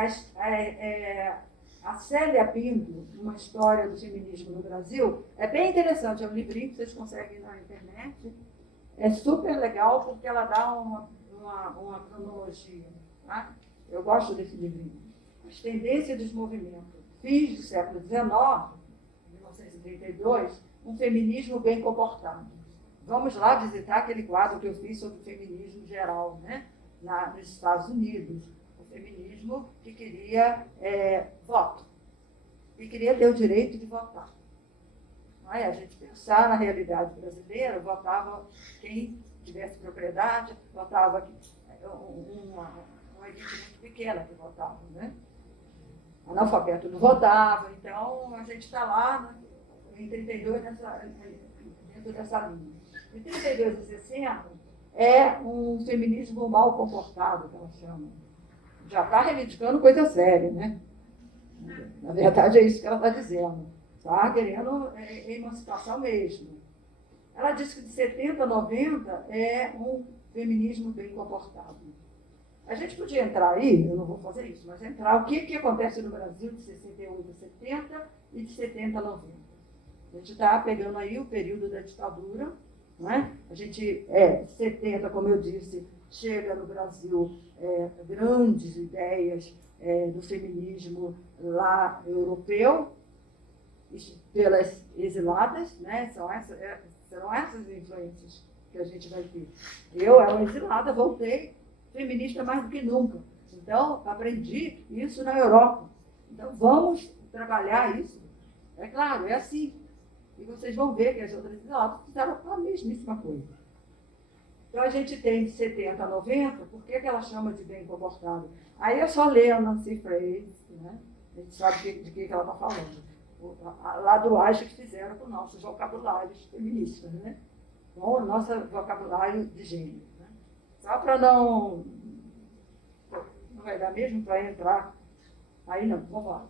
A Célia Pinto, uma história do feminismo no Brasil, é bem interessante. É um livrinho que vocês conseguem na internet. É super legal porque ela dá uma cronologia. Tá? Eu gosto desse livrinho. As tendências dos movimentos. Fins do século XIX, 1932, um feminismo bem comportado. Vamos lá visitar aquele quadro que eu fiz sobre o feminismo geral, né? Nos Estados Unidos. Feminismo que queria voto e queria ter o direito de votar. Não é? A gente pensar na realidade brasileira, votava quem tivesse propriedade, votava uma elite muito pequena que votava. Né? Analfabeto não votava, então a gente está lá em 32 dentro dessa linha. Em 32 e 60 é um feminismo mal comportado, que ela chama. Já está reivindicando coisa séria, né? Na verdade, é isso que ela está dizendo. Está querendo emancipação mesmo. Ela diz que de 70 a 90 é um feminismo bem comportado. A gente podia entrar aí, eu não vou fazer isso, mas entrar o que acontece no Brasil de 68 a 70 e de 70 a 90. A gente está pegando aí o período da ditadura, não é? A gente, 70, como eu disse, chega no Brasil grandes ideias do feminismo lá europeu, pelas exiladas, né? Serão essas influências que a gente vai ter. Eu era uma exilada, voltei feminista mais do que nunca. Então, aprendi isso na Europa. Então, vamos trabalhar isso. É claro, é assim. E vocês vão ver que as outras exiladas fizeram a mesmíssima coisa. Então, a gente tem de 70 a 90, por que ela chama de bem comportado? Aí é só ler a Nancy Fraser, né? A gente sabe de que ela está falando. A ladroagem que fizeram com nossos vocabulários feministas, né? Com o nosso vocabulário de gênero. Né? Só para não vai dar mesmo para entrar. Aí não, vamos lá.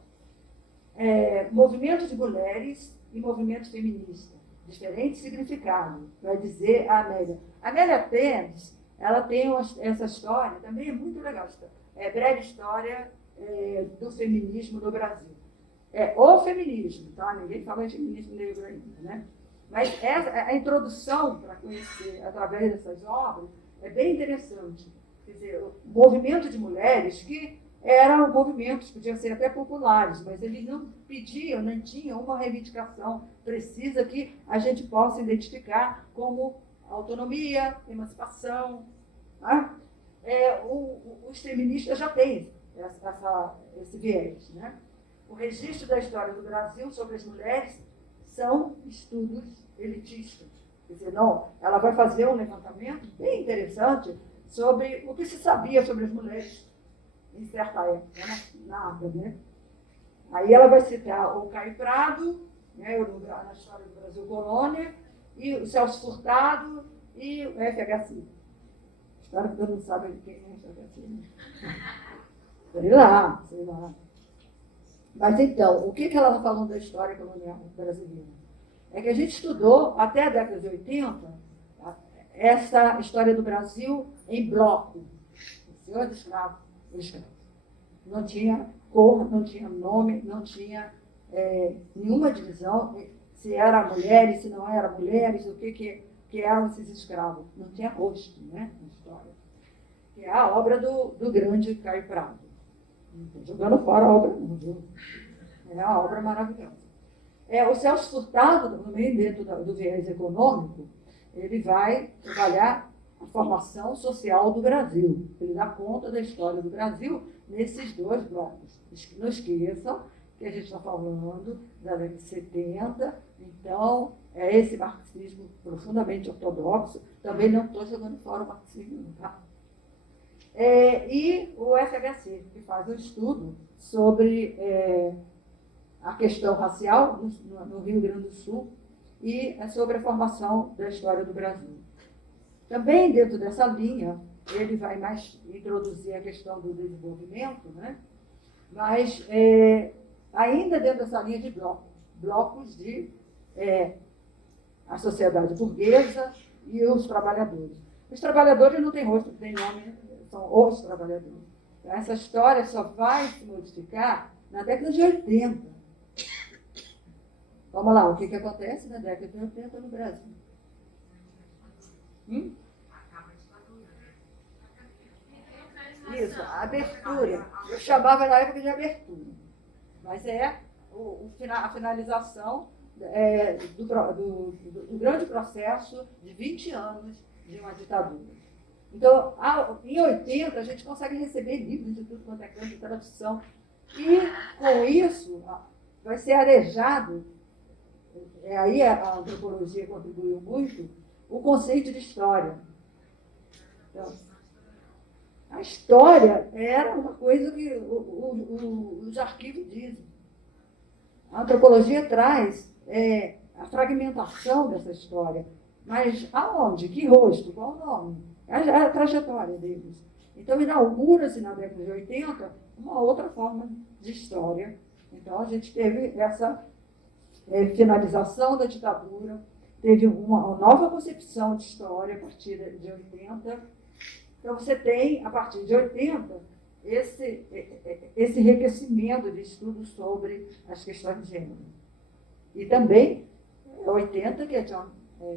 Movimento de mulheres e movimento feminista. Diferente significado, vai dizer a Amélia. A Amélia Pérez, ela tem essa história, também é muito legal. Breve história do feminismo no Brasil. O feminismo, tá? Ninguém fala de feminismo negro ainda, né? Mas a introdução para conhecer através dessas obras é bem interessante. Quer dizer, o movimento de mulheres que eram movimentos, podiam ser até populares, mas eles não pediam, não tinham uma reivindicação precisa que a gente possa identificar como autonomia, emancipação. Tá? Os feministas já têm esse viés. Né? O registro da história do Brasil sobre as mulheres são estudos elitistas. Quer dizer, não, ela vai fazer um levantamento bem interessante sobre o que se sabia sobre as mulheres em certa época, né? Nada, né? Aí ela vai citar o Caio Prado, né, na história do Brasil Colônia, e o Celso Furtado e o FHC. Espero que todo mundo sabe quem é o FHC. Né? Sei lá. Mas então, o que ela está falando da história colonial brasileira? É que a gente estudou, até a década de 80, essa história do Brasil em bloco. O senhor de escravo. Não tinha cor, não tinha nome, não tinha nenhuma divisão, se era mulheres, se não era mulheres, o que eram esses escravos. Não tinha rosto, né, na história. Que é a obra do grande Caio Prado. Não estou jogando fora a obra, não, viu? É uma obra maravilhosa. O Celso Furtado, também dentro do viés econômico, ele vai trabalhar a formação social do Brasil. Ele dá conta da história do Brasil nesses dois blocos. Não esqueçam que a gente está falando da década de 70, então é esse marxismo profundamente ortodoxo. Também não estou jogando fora o marxismo, tá? E o FHC, que faz um estudo sobre a questão racial no Rio Grande do Sul e sobre a formação da história do Brasil. Também dentro dessa linha, ele vai mais introduzir a questão do desenvolvimento, né? Mas ainda dentro dessa linha de blocos de a sociedade burguesa e os trabalhadores. Os trabalhadores não têm rosto, não têm nome, são os trabalhadores. Então, essa história só vai se modificar na década de 80. Vamos lá, o que acontece na década de 80 no Brasil? Isso, a abertura. Eu chamava na época de abertura. Mas é a finalização do grande processo de 20 anos de uma ditadura. Então, em 80, a gente consegue receber livros de tudo quanto é canto de tradução. E, com isso, vai ser arejado, aí a antropologia contribuiu muito, o conceito de história. Então, a história era uma coisa que os arquivos dizem. A antropologia traz a fragmentação dessa história. Mas aonde? Que rosto? Qual o nome? A trajetória deles. Então, inaugura-se na década de 80 uma outra forma de história. Então, a gente teve essa finalização da ditadura, teve uma nova concepção de história a partir de 80. Então, você tem, a partir de 80, esse enriquecimento de estudos sobre as questões de gênero. E também, em 80, que John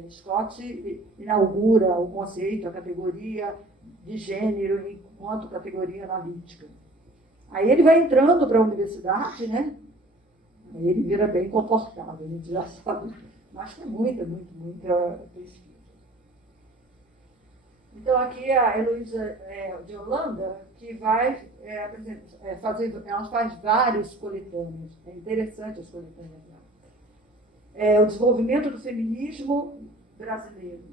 Scott inaugura o conceito, a categoria de gênero enquanto categoria analítica. Aí ele vai entrando para a universidade, né? Aí ele vira bem comportado, a gente já sabe, mas tem muita pesquisa. Então, aqui a Heloísa de Holanda, que vai ela faz vários coletâneos. É interessante as coletâneas dela. O desenvolvimento do feminismo brasileiro.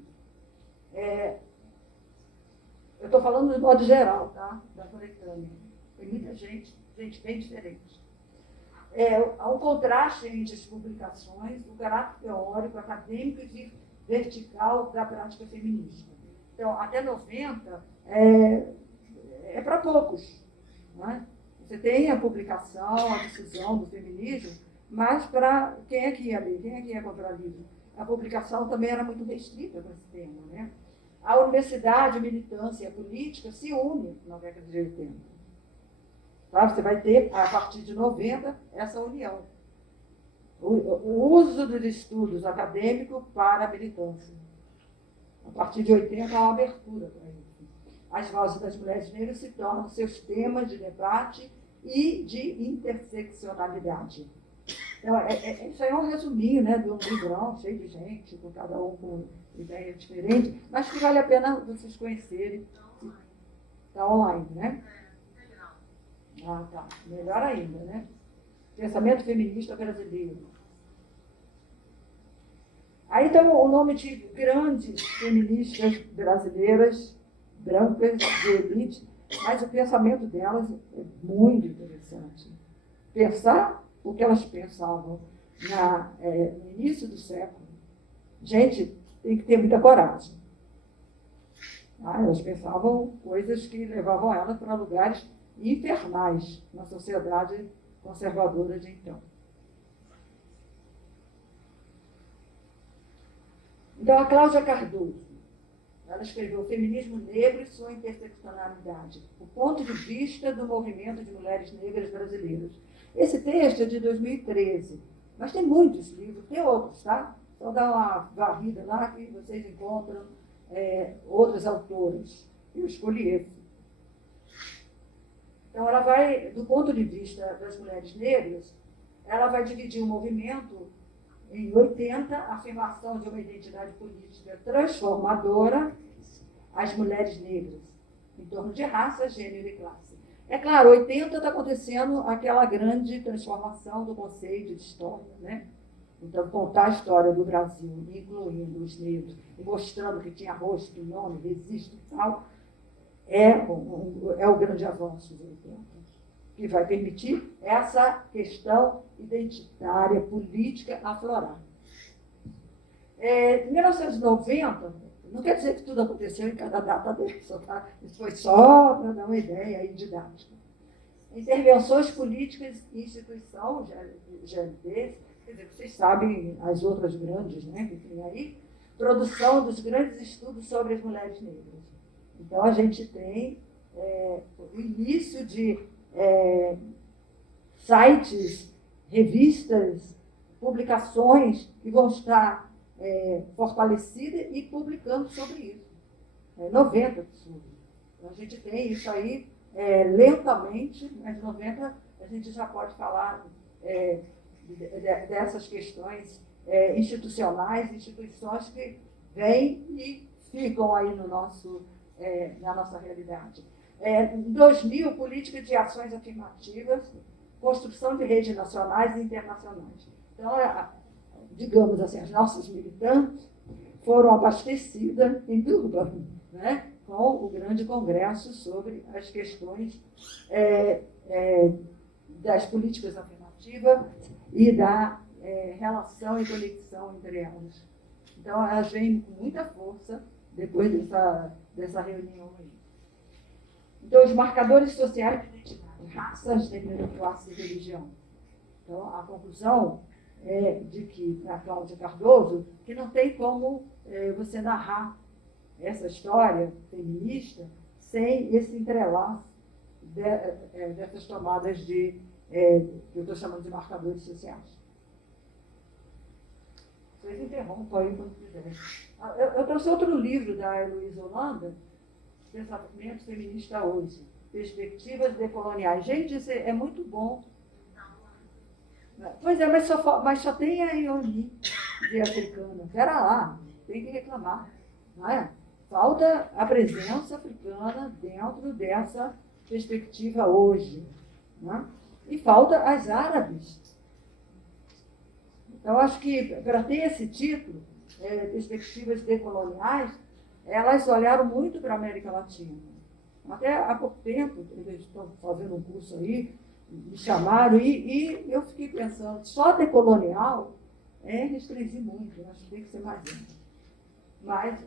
Eu estou falando de modo geral, tá? Da coletânea. Tem muita gente bem diferente. Há um contraste entre as publicações, o caráter teórico, acadêmico e vertical da prática feminista. Então, até 90 é para poucos. Né? Você tem a publicação, a difusão do feminismo, mas para quem é que ia ler? Quem é que ia comprar livro? A publicação também era muito restrita para esse tema. Né? A universidade, a militância e a política se unem na década de 80. Tá? Você vai ter, a partir de 90, essa união. O uso dos estudos acadêmicos para a militância. A partir de 80, há uma abertura para isso. As vozes das mulheres negras se tornam seus temas de debate e de interseccionalidade. Então, isso aí é um resuminho, né, de um livrão cheio de gente, com cada um com ideia diferente, mas que vale a pena vocês conhecerem. Está online, né? Ah, tá. Melhor ainda, né? Pensamento feminista brasileiro. Aí então o nome de grandes feministas brasileiras, brancas, de elite, mas o pensamento delas é muito interessante. Pensar o que elas pensavam no início do século. Gente, tem que ter muita coragem. Elas pensavam coisas que levavam elas para lugares infernais na sociedade conservadora de então. Então, a Cláudia Cardoso, ela escreveu O Feminismo Negro e Sua Interseccionalidade, o ponto de vista do movimento de mulheres negras brasileiras. Esse texto é de 2013, mas tem muitos livros, tem outros, tá? Só dá uma varrida lá que vocês encontram outros autores. Eu escolhi esse. Então, ela vai, do ponto de vista das mulheres negras, ela vai dividir o movimento em 80, a afirmação de uma identidade política transformadora, as mulheres negras, em torno de raça, gênero e classe. É claro, 80 está acontecendo aquela grande transformação do conceito de história, né? Então, contar a história do Brasil, incluindo os negros, e mostrando que tinha rosto, nome, registro e tal, é o grande avanço dos 80, que vai permitir essa questão identitária, política, aflorar. Em 1990, não quer dizer que tudo aconteceu em cada data dessa, tá? Isso foi só para dar uma ideia aí didática. Intervenções políticas e instituição, GLDs, quer dizer, vocês sabem as outras grandes, né, que tem aí, produção dos grandes estudos sobre as mulheres negras. Então, a gente tem o início de sites, revistas, publicações que vão estar fortalecidas e publicando sobre isso. 90 estudos. Então, a gente tem isso aí lentamente, mas 90 a gente já pode falar dessas questões institucionais, instituições que vêm e ficam aí no na nossa realidade. Em 2000, política de ações afirmativas, construção de redes nacionais e internacionais. Então, digamos assim, as nossas militantes foram abastecidas em Durban, né, com o grande congresso sobre as questões das políticas afirmativas e da relação e conexão entre elas. Então, elas vêm com muita força depois dessa reunião aí. Então, os marcadores sociais de identidade, raça, gênero, classe e religião. Então, a conclusão é de que, para Cláudia Cardoso, que não tem como você narrar essa história feminista sem esse entrelaço dessas tomadas que eu estou chamando de marcadores sociais. Vocês interrompam aí quando quiserem. Eu trouxe outro livro da Heloísa Holanda, Pensamento Feminista Hoje, Perspectivas Decoloniais. Gente, isso é muito bom. Pois é, mas só tem a Ioni de africana. Pera lá, tem que reclamar. Não é? Falta a presença africana dentro dessa perspectiva hoje. Né? E falta as árabes. Então, acho que para ter esse título, Perspectivas Decoloniais, elas olharam muito para a América Latina. Até há pouco tempo, eles estão fazendo um curso aí, me chamaram, e eu fiquei pensando, só decolonial restringir muito, acho que tem que ser mais amplo. Mas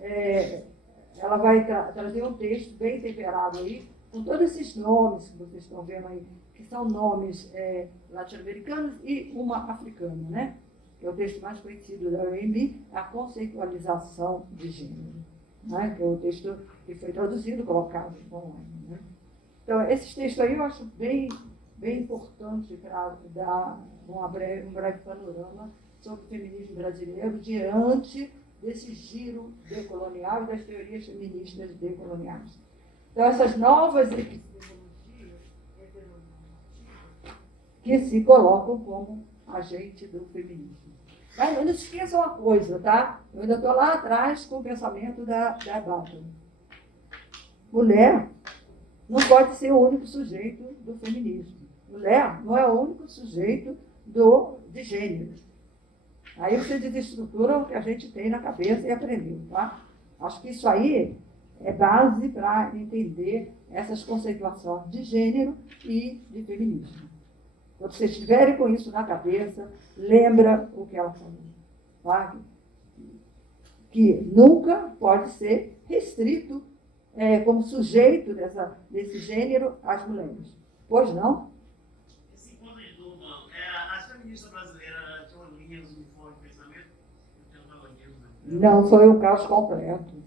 ela vai trazer um texto bem temperado aí, com todos esses nomes que vocês estão vendo aí, que são nomes latino-americanos e uma africana, né? Que é o texto mais conhecido da UEMI, A Conceitualização de Gênero, né? Que é o texto que foi traduzido, colocado online. Né? Então, esses textos aí eu acho bem importante para dar um breve panorama sobre o feminismo brasileiro diante desse giro decolonial e das teorias feministas decoloniais. Então, essas novas epistemologias que se colocam como agente do feminismo. Mas não se esqueçam uma coisa, tá? Eu ainda estou lá atrás com o pensamento da Báthory. Mulher não pode ser o único sujeito do feminismo. Mulher não é o único sujeito de gênero. Aí você desestrutura o que a gente tem na cabeça e aprendeu, tá? Acho que isso aí é base para entender essas conceituações de gênero e de feminismo. Quando vocês estiverem com isso na cabeça, lembra o que ela falou. Tá? Que nunca pode ser restrito como sujeito desse gênero às mulheres. Pois não? Assim, quando as feministas brasileiras tinham linhas uniformes de pensamento? Não, foi um caos completo.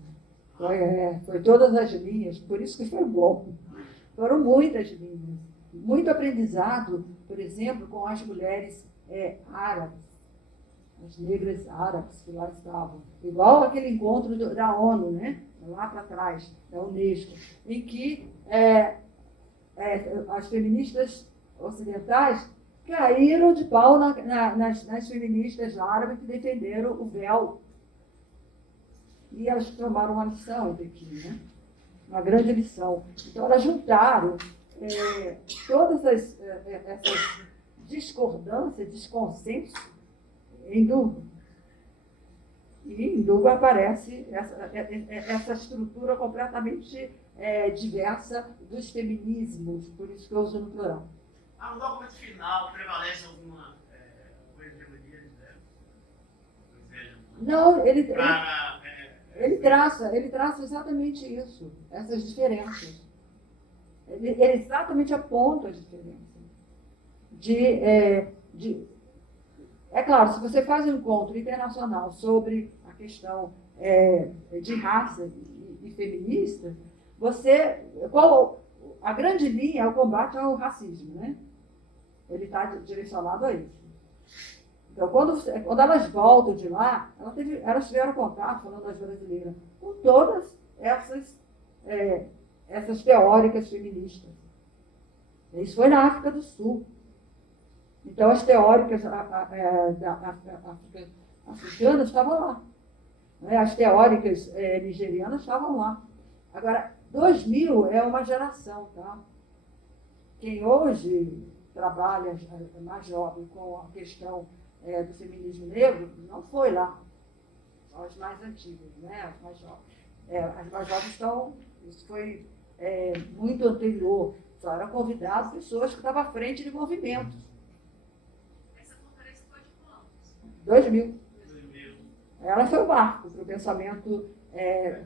Foi todas as linhas, por isso que foi bom. Foram muitas linhas. Muito aprendizado, por exemplo, com as mulheres árabes, as negras árabes que lá estavam. Igual aquele encontro da ONU, né? Lá para trás, da Unesco, em que as feministas ocidentais caíram de pau nas feministas árabes que defenderam o véu. E elas tomaram uma lição em Pequim, né? Uma grande lição. Então, elas juntaram todas essas discordâncias, desconsensos em Duga. E em Duga aparece essa estrutura completamente diversa dos feminismos, por isso que eu uso no plural. No documento final, prevalece alguma coisa de evangelho, né? Não, ele traça exatamente isso, essas diferenças. Ele exatamente aponta as diferenças. É claro, se você faz um encontro internacional sobre a questão de raça e feminista, a grande linha é o combate ao racismo, né? Ele está direcionado a isso. Então, quando elas voltam de lá, elas tiveram contato, falando das brasileiras, com todas essas teóricas feministas. Isso foi na África do Sul. Então, as teóricas africanas estavam lá. Né? As teóricas nigerianas estavam lá. Agora, 2000 é uma geração, tá? Quem hoje trabalha mais jovem com a questão do feminismo negro não foi lá. São as mais antigas, né? As mais jovens. As mais jovens isso foi muito anterior. Só eram convidadas pessoas que estavam à frente de movimentos. Essa conferência foi de quando? 2000. Ela foi o marco para o pensamento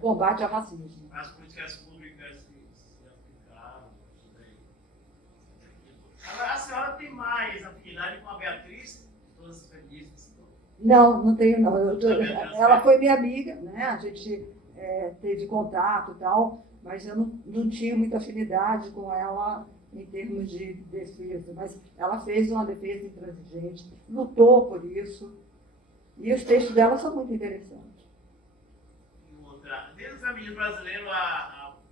combate ao racismo. As políticas públicas se aplicaram. Agora, a senhora tem mais afinidade com a Beatriz, todas as feministas? Não tenho, não. Ela foi minha amiga, né? A gente teve contato e tal, mas eu não tinha muita afinidade com ela em termos de defesa. Mas ela fez uma defesa intransigente, lutou por isso, e os textos dela são muito interessantes. Dentro do feminismo brasileiro,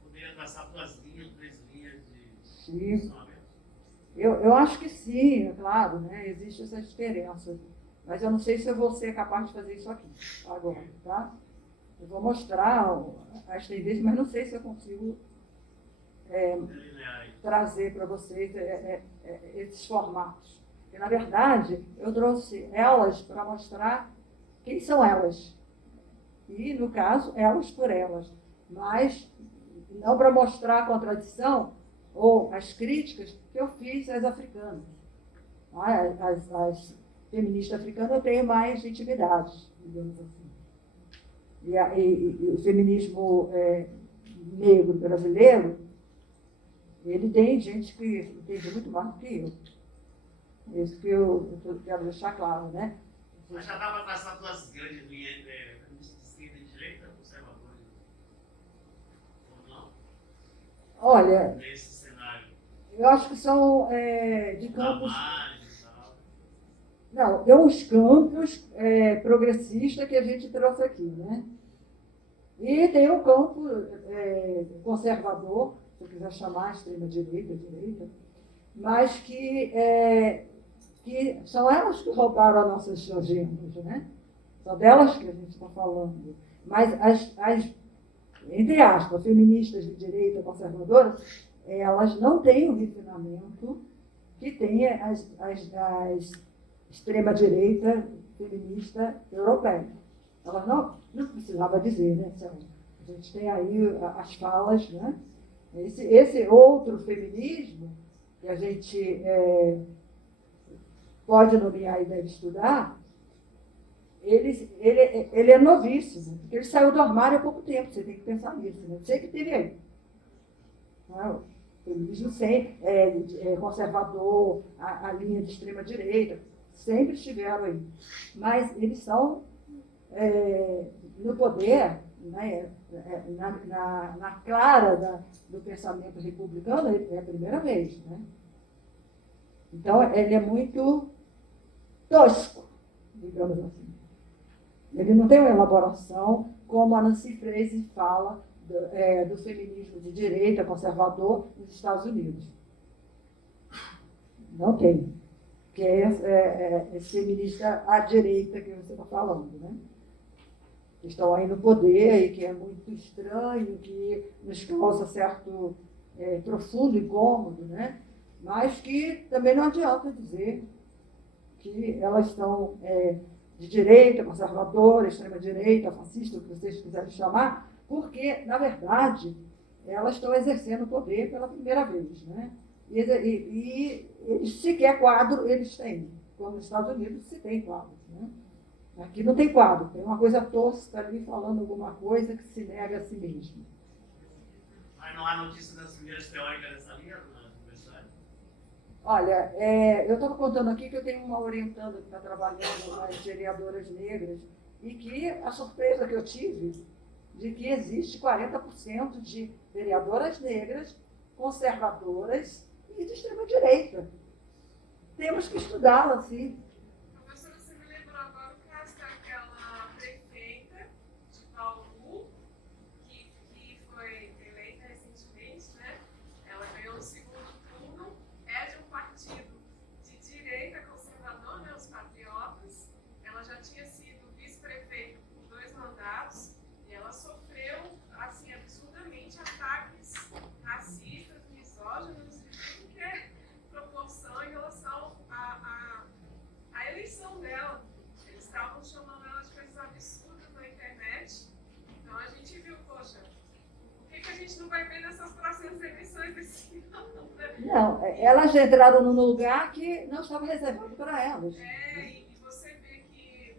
poderia traçar 2 linhas, 3 linhas de Sim. Eu acho que sim, é claro, né? Existem essas diferenças. Mas eu não sei se eu vou ser capaz de fazer isso aqui, agora, tá? Eu vou mostrar as tendências, mas não sei se eu consigo trazer para vocês esses formatos. Porque, na verdade, eu trouxe elas para mostrar quem são elas. E, no caso, elas por elas. Mas não para mostrar a contradição ou as críticas que eu fiz às africanas. As feministas africanas eu tenho mais intimidade, digamos assim. E o feminismo negro brasileiro, ele tem gente que entende muito mais do que eu. Isso que eu quero deixar claro, né? Mas já dá para traçar 2 grandes linhas, feministas de esquerda e de direita, conservadores? Ou não? Olha, Nesse cenário. eu acho que são de campos... Damares, tal. Não, tem uns campos progressistas que a gente trouxe aqui, né? E tem o campo conservador, se eu quiser chamar extrema-direita, mas que são elas que roubaram as nossas agendas, né? São delas que a gente está falando. Mas entre aspas, feministas de direita conservadoras, elas não têm o refinamento que tem as extrema-direita feminista europeia. Elas não precisava dizer, né? A gente tem aí as falas, né? Esse outro feminismo que a gente pode nomear e deve estudar, ele é novíssimo, porque ele saiu do armário há pouco tempo, você tem que pensar nisso, né? Sempre teve aí. O feminismo conservador, a linha de extrema-direita, sempre estiveram aí. Mas eles são, no poder, né, na clara do pensamento republicano, é a primeira vez. Né? Então, ele é muito tosco, digamos assim. Ele não tem uma elaboração como a Nancy Fraser fala do feminismo de direita conservador nos Estados Unidos. Não tem. Que é esse feminista à direita que você está falando, né? Que estão aí no poder e que é muito estranho, que nos causa certo profundo, incômodo, né? Mas que também não adianta dizer que elas estão de direita, conservadora, extrema-direita, fascista, o que vocês quiserem chamar, porque, na verdade, elas estão exercendo o poder pela primeira vez, né? E sequer quadro eles têm, como nos Estados Unidos se tem quadros, né? Aqui não tem quadro, tem uma coisa tosca ali falando alguma coisa que se nega a si mesmo. Mas não há notícia das primeiras teóricas dessa linha na universidade? Olha, eu estava contando aqui que eu tenho uma orientanda que está trabalhando nas vereadoras negras e que a surpresa que eu tive de que existe 40% de vereadoras negras, conservadoras e de extrema-direita. Temos que estudá-la, assim. Professora, você me lembrou agora o caso daquela prefeita de Bauru, que foi eleita recentemente, né? Ela ganhou o segundo turno, é de um partido de direita conservador, né, os Patriotas. Ela já tinha sido vice-prefeita por 2 mandatos e ela sofreu, assim, absurdamente ataques racistas, misóginos, de tudo que é proporção em relação à eleição dela. Eles estavam chamando ela de coisas absurdas na internet. Então a gente viu, poxa, o que a gente não vai ver nessas próximas eleições desse ano, né? Não, elas entraram num lugar que não estava reservado para elas. E você vê que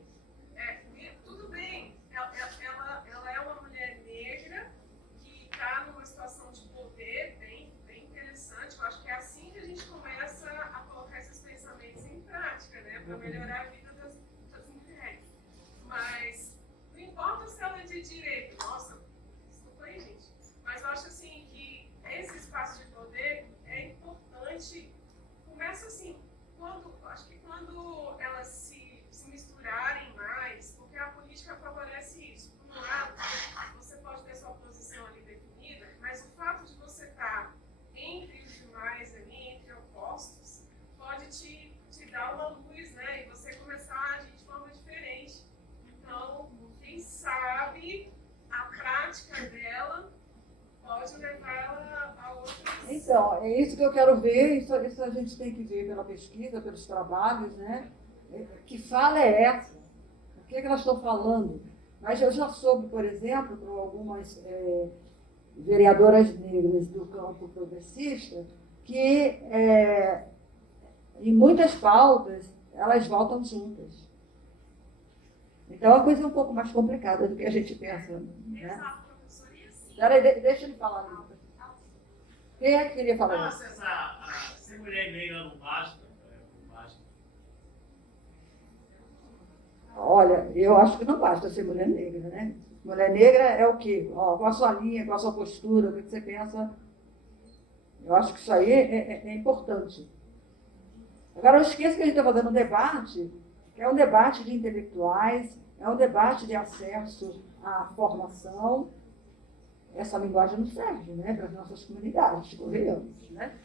tudo bem, ela é uma mulher negra que está numa situação de poder bem interessante. Eu acho que é assim que a gente começa a colocar esses pensamentos em prática, né, para melhorar a vida das mulheres. Mas não importa se ela é de direita, nossa, desculpa aí, gente, mas eu acho assim que esse espaço de poder é importante. Começa assim, acho que quando elas se misturarem mais, porque a política favorece isso. Por um lado, você pode ter sua posição ali definida, mas o fato de você estar entre os demais ali, entre opostos, pode te dar uma luz, né? E você começar a agir de forma diferente. Então, quem sabe a prática dela pode levar ela a outros. Então, é isso que eu quero ver, isso a gente tem que ver pela pesquisa, pelos trabalhos, né? Que fala é essa? O que elas estão falando? Mas eu já soube, por exemplo, por algumas vereadoras negras do campo progressista, que em muitas pautas elas voltam juntas. Então a coisa é um pouco mais complicada do que a gente pensa, né? Exato, professor. E assim, Peraí, deixa ele falar. Lucas. Quem é que queria falar Nossa, isso? ser mulher negra não basta. Não basta. Olha, eu acho que não basta ser mulher negra, né? Mulher negra é o quê? Qual a sua linha, qual a sua postura, o que você pensa? Eu acho que isso aí é importante. Agora, não esqueça que a gente está fazendo um debate, que é um debate de intelectuais, é um debate de acesso à formação. Essa linguagem não serve, né, para as nossas comunidades, convenhamos, né?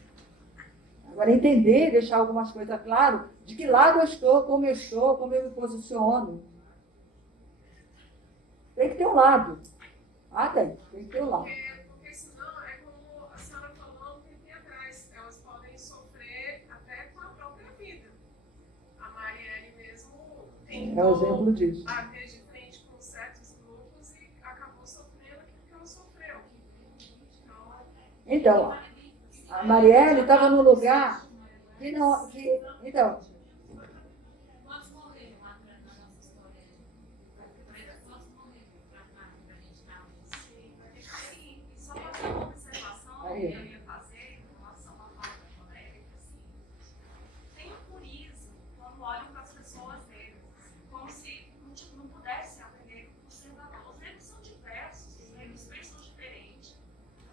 Agora, entender, deixar algumas coisas claras, de que lado eu estou, como eu me posiciono. Tem que ter um lado. Tem que ter um lado. porque senão é como a senhora falou um tempinho atrás, elas podem sofrer até com a própria vida. A Marielle mesmo É um exemplo disso. bater de frente com certos grupos e acabou sofrendo aquilo que ela sofreu. Então, a Marielle estava num lugar que não. Então, Quantos morreram lá na nossa história? Quantos morreram pra gente dar Sim, e só fazer uma observação que Aí. eu ia fazer em relação à fala da colega, assim, tem um purismo quando olham para as pessoas negras, como se não pudesse haver negro conservador. Os negros são diversos, os negros pensam diferente,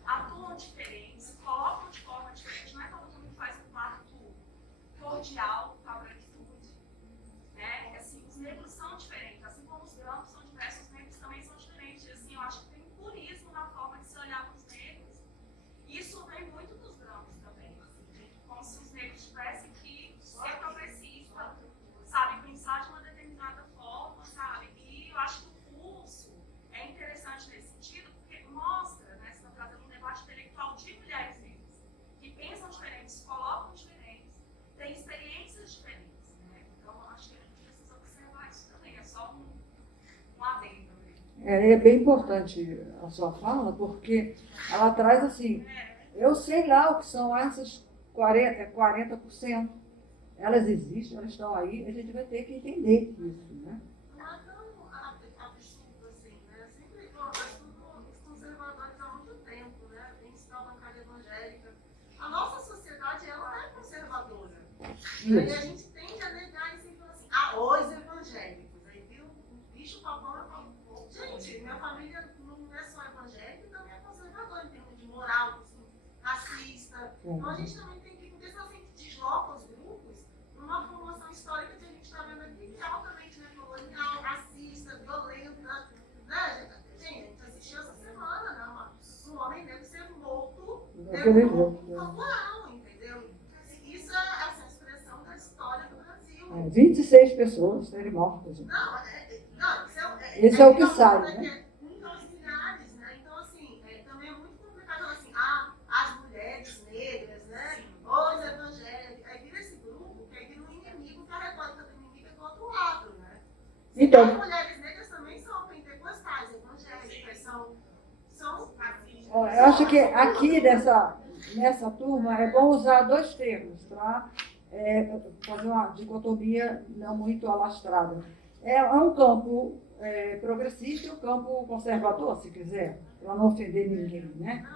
atuam diferente, se colocam de forma diferente. Não é todo mundo que faz um pacto cordial com a É bem importante a sua fala, porque ela traz assim, eu sei lá o que são essas 40%. Elas existem, elas estão aí, a gente vai ter que entender isso, né? Não é tão absurdo assim, né? Sempre, bom, eu estudo os conservadores há muito tempo, né? Vem estudar a bancada evangélica. A nossa sociedade, ela é conservadora. Né? E a gente tende a negar e sempre fala assim, os evangélicos. Aí viu o bicho papão e fala, gente, minha família não é só evangélica, também é conservadora em termos de moral, assim, racista. Então a gente também tem que, porque senão a gente desloca os grupos numa formação histórica que a gente está vendo aqui, que é altamente colonial, racista, violenta. Né? Gente, assistiu essa semana, né? Um homem negro ser morto no campoão, entendeu? Isso é essa expressão da história do Brasil. 26 pessoas serem mortas. Não, Esse é o que sai, né? Então, os milhares, né? Então, assim, também é muito complicado falar assim, as mulheres negras, né? Os evangélicos. Aí vira esse grupo, que aí vira um inimigo, que a retórica do inimigo é do outro lado, né? Então, as mulheres negras também são pentecostais, evangélicas, são eu acho que aqui nessa turma é bom usar dois termos para fazer uma dicotomia não muito alastrada. É um campo progressista e um campo conservador, se quiser, para não ofender ninguém, né?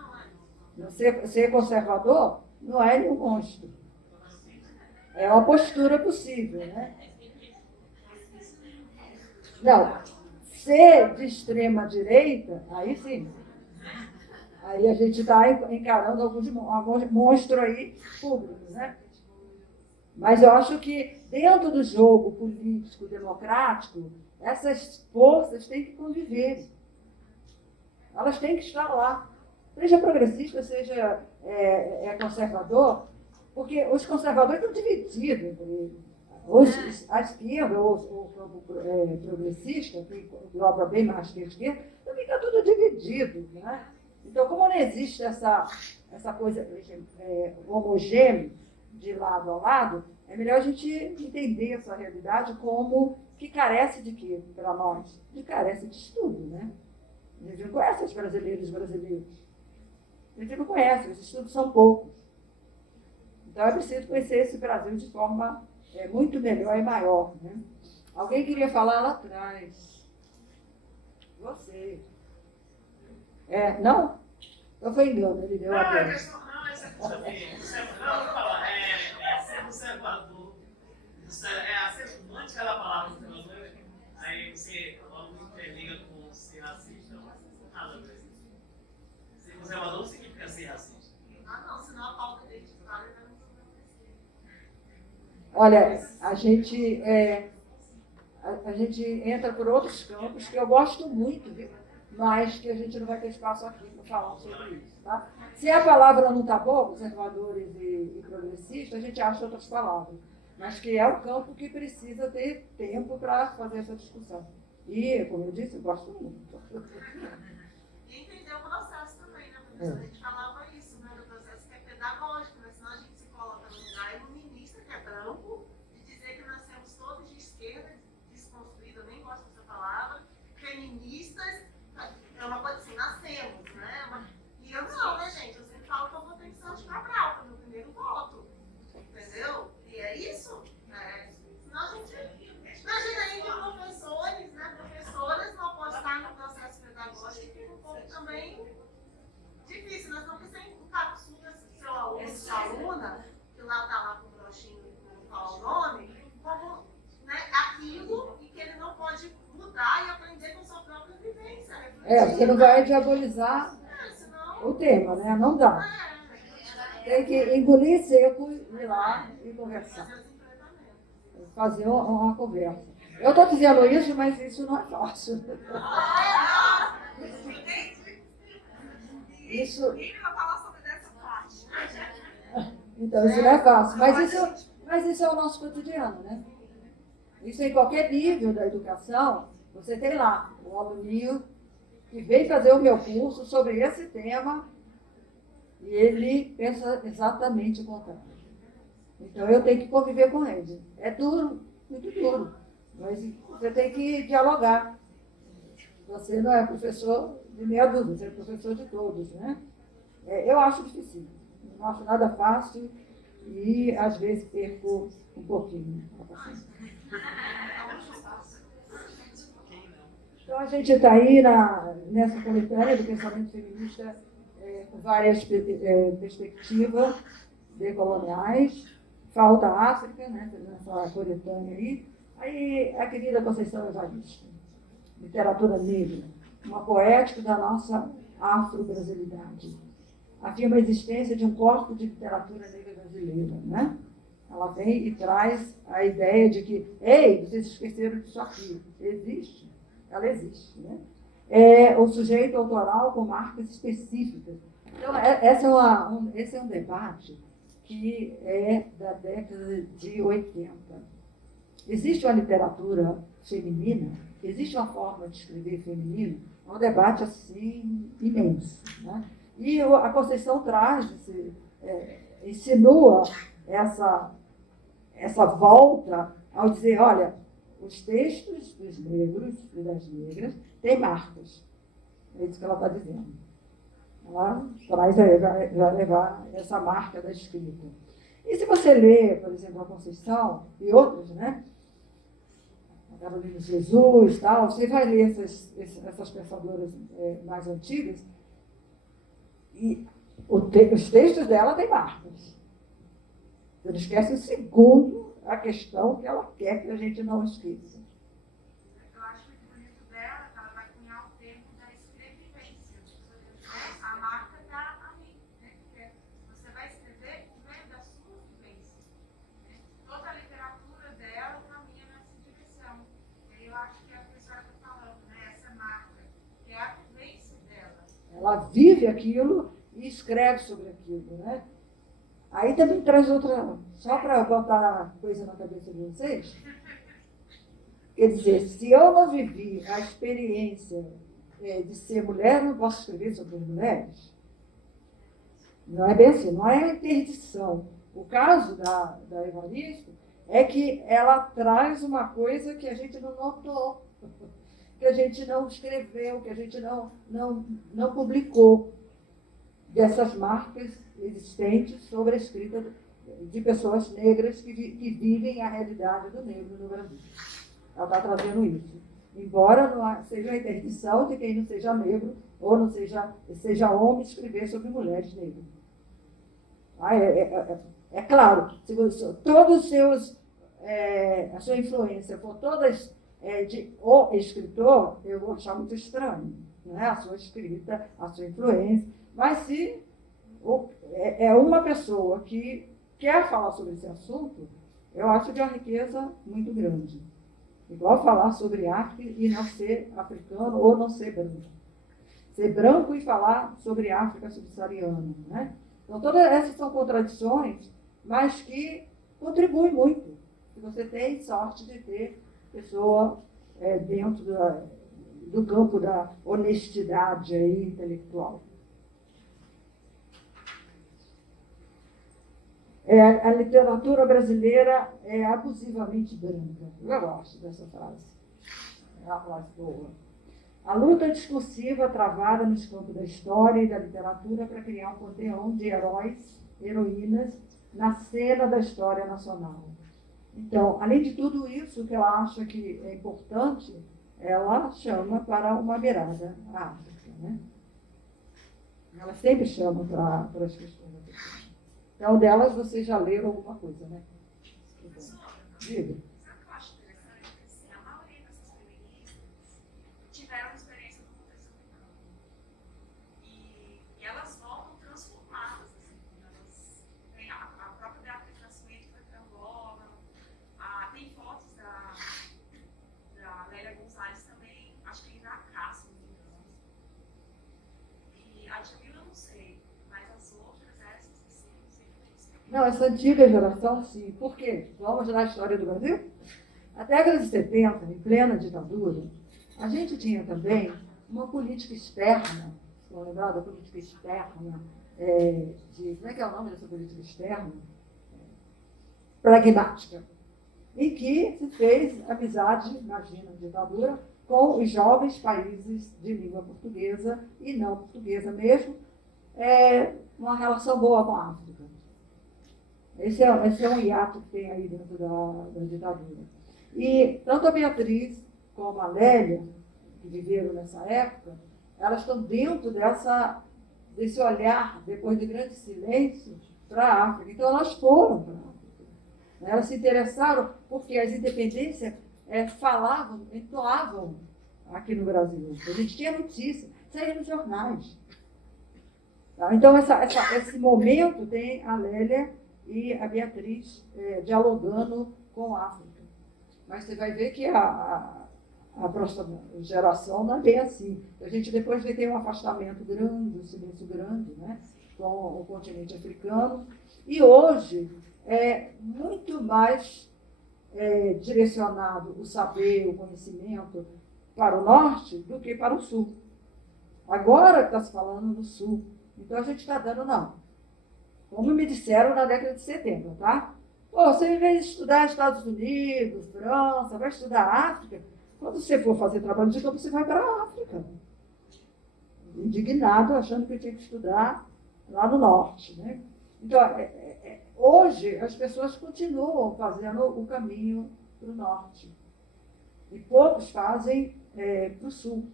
Ser conservador não é nenhum monstro. É uma postura possível, né? Não, ser de extrema direita, aí sim. Aí a gente está encarando alguns monstros aí públicos, né? Mas eu acho que dentro do jogo político democrático, essas forças têm que conviver. Elas têm que estar lá. Seja progressista, seja conservador, porque os conservadores estão divididos entre eles. A esquerda, o campo progressista, que dobra bem mais que a esquerda, também está tudo dividido, né? Então, como não existe essa coisa homogênea de lado a lado, é melhor a gente entender essa realidade como que carece de quê para nós? Que carece de estudo, né? A gente não conhece os brasileiros. A gente não conhece, os estudos são poucos. Então, é preciso conhecer esse Brasil de forma muito melhor e maior, né? Alguém queria falar lá atrás? Você. Não? Então foi engano, ele deu a Não, essa também. Não, vou falar. Ser conservador. Ser romântica é a palavra conservador. Aí você logo interliga com ser racista. Não tem nada a ver. Ser conservador não significa ser racista. não, senão a pauta dele de história vai não acontecer. Olha, a gente entra por outros campos que eu gosto muito, viu? Mas que a gente não vai ter espaço aqui para falar sobre isso, tá? Se a palavra não está boa, conservadores e progressistas, a gente acha outras palavras. Mas que é o campo que precisa ter tempo para fazer essa discussão. E, como eu disse, eu gosto muito. E entender o processo também, né, professor? A gente falava isso, né, do processo que é pedagógico, né? Senão a gente se coloca no lugar iluminista, que é branco, de dizer que nós temos todos de esquerda, desconstruído, eu nem gosto dessa palavra, feministas, é uma coisa assim, nascemos, né? E eu não, né, gente? Eu sempre falo que eu vou ter que ser de Cabral, que é o meu primeiro voto, entendeu? E é isso. Senão a gente imagina aí que professores, né, professoras não apostar no processo pedagógico, fica um pouco também difícil. Nós não precisamos capsular seu aluno, sua aluna, que lá está lá com o broxinho com qual o nome, como aquilo e que ele não pode mudar e aprender com sua própria vivência. Você não vai diabolizar o tema, né? Não dá. Tem que engolir seco, ir lá e conversar. Fazer uma conversa. Eu estou dizendo isso, mas isso não é fácil. Isso. Então, isso não é fácil. Mas isso é o nosso cotidiano, né? Isso em qualquer nível da educação, você tem lá um aluninho que vem fazer o meu curso sobre esse tema e ele pensa exatamente o contrário. Então, eu tenho que conviver com ele. É duro, muito duro, mas você tem que dialogar. Você não é professor de meia dúzia, você é professor de todos, né? Eu acho difícil, não acho nada fácil e às vezes perco um pouquinho a paciência. Então a gente está aí nessa coletânea do pensamento feminista com várias perspectivas decoloniais. Falta a África, né, nessa coletânea aí. Aí a querida Conceição Evaristo, literatura negra, uma poética da nossa afro-brasilidade. Afirma a existência de um corpo de literatura negra brasileira, né? Ela vem e traz a ideia de que, ei, vocês esqueceram disso aqui, existe, ela existe, né? É o sujeito autoral com marcas específicas. Então, esse é um debate que é da década de 80. Existe uma literatura feminina, existe uma forma de escrever feminina, é um debate assim imenso, né? E a Conceição traz, insinua essa volta ao dizer, olha, os textos dos negros e das negras têm marcas. É isso que ela está dizendo. Ela traz, vai levar essa marca da escrita. E se você lê, por exemplo, a Conceição e outras, né? A Carolina de Jesus, tal, você vai ler essas pensadoras mais antigas, e os textos dela têm marcas. Você não esquece o segundo, a questão que ela quer que a gente não esqueça. Eu acho muito bonito dela que ela vai cunhar o termo da escrevivência. A marca está ali, né? Porque você vai escrever vem da sua vivência. Toda a literatura dela caminha nessa direção. E eu acho que é a pessoa está falando, né? Essa marca, que é a vivência dela. Ela vive aquilo e escreve sobre aquilo, né? Aí também traz outra, só para botar coisa na cabeça de vocês. Quer dizer, se eu não vivi a experiência de ser mulher, não posso escrever sobre as mulheres. Não é bem assim, não é interdição. O caso da Evaristo é que ela traz uma coisa que a gente não notou, que a gente não escreveu, que a gente não publicou, dessas marcas existentes sobre a escrita de pessoas negras que vivem a realidade do negro no Brasil. Ela está trazendo isso. Embora não seja a interdição de quem não seja negro ou não seja homem escrever sobre mulheres negras. É claro, se todos os seus, a sua influência for todas de o escritor, eu vou achar muito estranho, né? A sua escrita, a sua influência. Mas se é uma pessoa que quer falar sobre esse assunto, eu acho de uma riqueza muito grande. Igual falar sobre África e não ser africano ou não ser branco. Ser branco e falar sobre África subsaariana, né? Então, todas essas são contradições, mas que contribuem muito. Se você tem sorte de ter pessoa dentro do campo da honestidade aí, intelectual. A literatura brasileira é abusivamente branca. Eu gosto dessa frase. É uma frase boa. A luta discursiva travada nos campos da história e da literatura para criar um panteão de heróis, heroínas, na cena da história nacional. Então, além de tudo isso que ela acha que é importante, ela chama para uma beirada à África, né? Ela sempre chama para as questões da África. Então, delas vocês já leram alguma coisa, né? Diga. Sabe o que eu acho interessante? Assim, a maioria dessas feministas tiveram experiência com proteção de campo. E elas voltam transformadas. Assim, elas têm a própria Beatriz Nascimento foi para Angola. Tem fotos da Lélia Gonzalez também, acho que ainda a Cássio, não me engano. E a Jamila eu não sei, mas as outras, essas, assim, não sei o que. Não, essa antiga geração, sim. Por quê? Vamos na história do Brasil? Na década de 70, em plena ditadura, a gente tinha também uma política externa, estão lembrados da política externa, como é que é o nome dessa política externa? Pragmática, em que se fez amizade, imagina, ditadura, com os jovens países de língua portuguesa e não portuguesa mesmo, uma relação boa com a África. Esse é um hiato que tem aí dentro da ditadura. E tanto a Beatriz como a Lélia, que viveram nessa época, elas estão dentro desse olhar, depois de grande silêncio, para a África. Então, elas foram para a África. Elas se interessaram porque as independências falavam, entoavam aqui no Brasil. A gente tinha notícia, saía nos jornais. Tá? Então, esse momento tem a Lélia e a Beatriz dialogando com a África. Mas você vai ver que a próxima geração não é bem assim. A gente depois vai ter um afastamento grande, um silêncio grande, né, com o continente africano. E hoje é muito mais direcionado o saber, o conhecimento para o norte do que para o sul. Agora está se falando do sul. Então a gente está dando, não. Como me disseram na década de 70, tá? Pô, você, em vez de estudar Estados Unidos, França, vai estudar África, quando você for fazer trabalho de campo, você vai para a África. Indignado, achando que eu tinha que estudar lá no norte, né? Então, hoje, as pessoas continuam fazendo o caminho para o norte. E poucos fazem para o sul.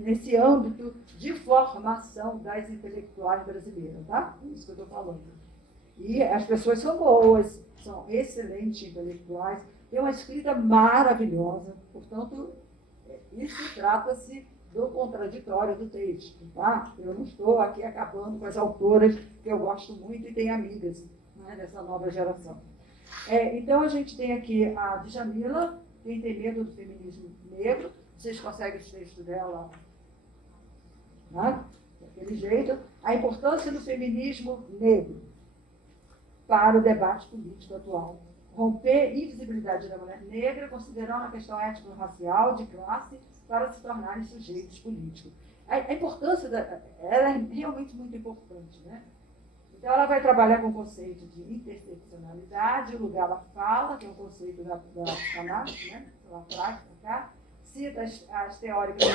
Nesse âmbito de formação das intelectuais brasileiras, tá? É isso que eu estou falando. E as pessoas são boas, são excelentes intelectuais, têm uma escrita maravilhosa, portanto, isso trata-se do contraditório do texto, tá? Eu não estou aqui acabando com as autoras que eu gosto muito e tenho amigas, né, dessa nova geração. Então, a gente tem aqui a Djamila, quem tem medo do feminismo negro. Vocês conseguem os textos dela, né? Daquele jeito. A importância do feminismo negro para o debate político atual. Romper invisibilidade da mulher negra, considerando a questão étnico-racial, de classe, para se tornarem sujeitos políticos. A importância ela é realmente muito importante, né? Então, ela vai trabalhar com o conceito de interseccionalidade, o lugar da fala, que é o conceito da psicanálise, né? Pela prática, tá? Cita as teóricas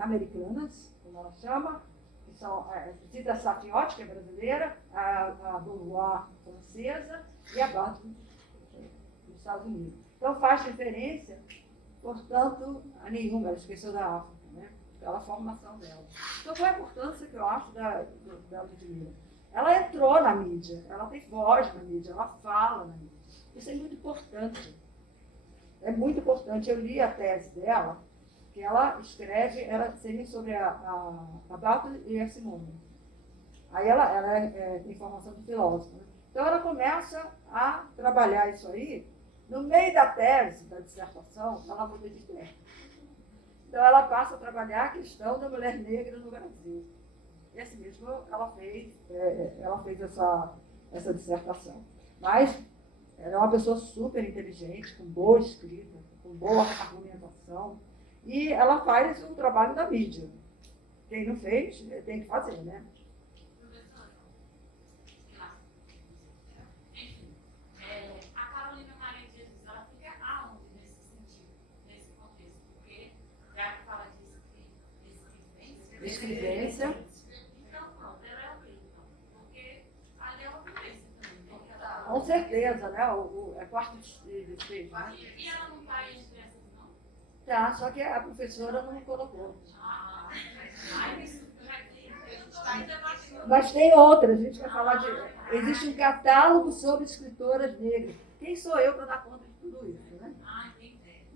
americanas, como ela chama, que são, cita a Safiot, que é brasileira, a Beauvoir francesa e a Barthes dos Estados Unidos. Então faz referência, portanto, a nenhuma, ela esqueceu da África, né? Pela formação dela. Então qual é a importância que eu acho da Ludmilla? Ela entrou na mídia, ela tem voz na mídia, ela fala na mídia. Isso é muito importante. É muito importante. Eu li a tese dela, que ela escreve, ela seria sobre a Barthes e a Simone. Aí ela tem formação de filósofa. Né? Então ela começa a trabalhar isso aí. No meio da tese, da dissertação, ela muda de ideia. Então ela passa a trabalhar a questão da mulher negra no Brasil. Esse mesmo ela fez essa dissertação. Mas ela é uma pessoa super inteligente, com boa escrita, com boa argumentação. E ela faz o trabalho da mídia. Quem não fez, tem que fazer, né? Professora, enfim, a Carolina Maria de Jesus, ela fica aonde nesse sentido, nesse contexto? Porque já que fala disso aqui, Escrevência. Então, pronto, ela é o quê? Porque ali é uma vivência também. Com certeza, né? É quarto de estágio, né? E ela não está entre essas, não? Tá, só que a professora não colocou. Mas tem outras, a gente vai falar de... Existe um catálogo sobre escritoras negras. Quem sou eu para dar conta de tudo isso, né?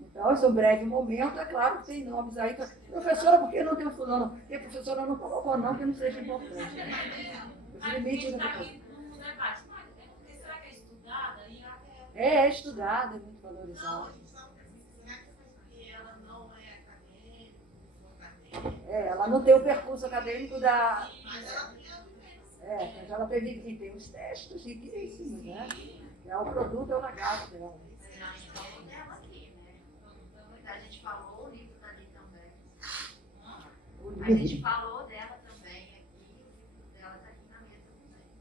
Então, esse é um breve momento, é claro que tem nomes aí. Professora, por que não tem o fulano? Porque a professora não colocou, não, que não seja importante. Os limites da professora. Será que é estudada? É estudada, é muito valorizada. Ela não é acadêmica, Ela não tem o percurso acadêmico da... mas ela tem a vivência. Mas ela tem os textos riquíssimos, né? É o produto, é o legado dela. A gente falou dela aqui, né? A gente falou, o livro tá ali também. O A livro. gente falou dela também aqui, o livro dela tá aqui na mesa também.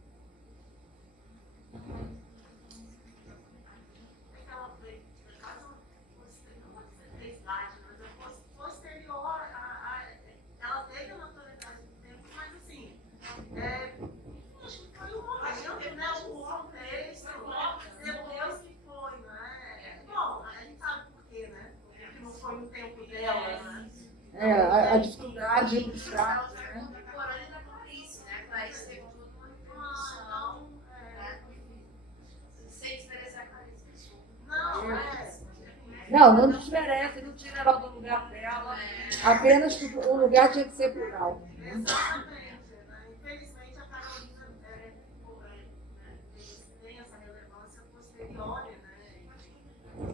Aquela foi caso você a dificuldade Ela ilustrada. está Né? contemporânea da Clarice, né? Clarice teve toda uma introdução, né? Sem desmerecer a Clarice, desculpa. Não desmerece, não tira ela do lugar dela, apenas que o lugar tinha que ser plural. Exatamente. Né? Infelizmente, a Carolina tem essa relevância posterior, né?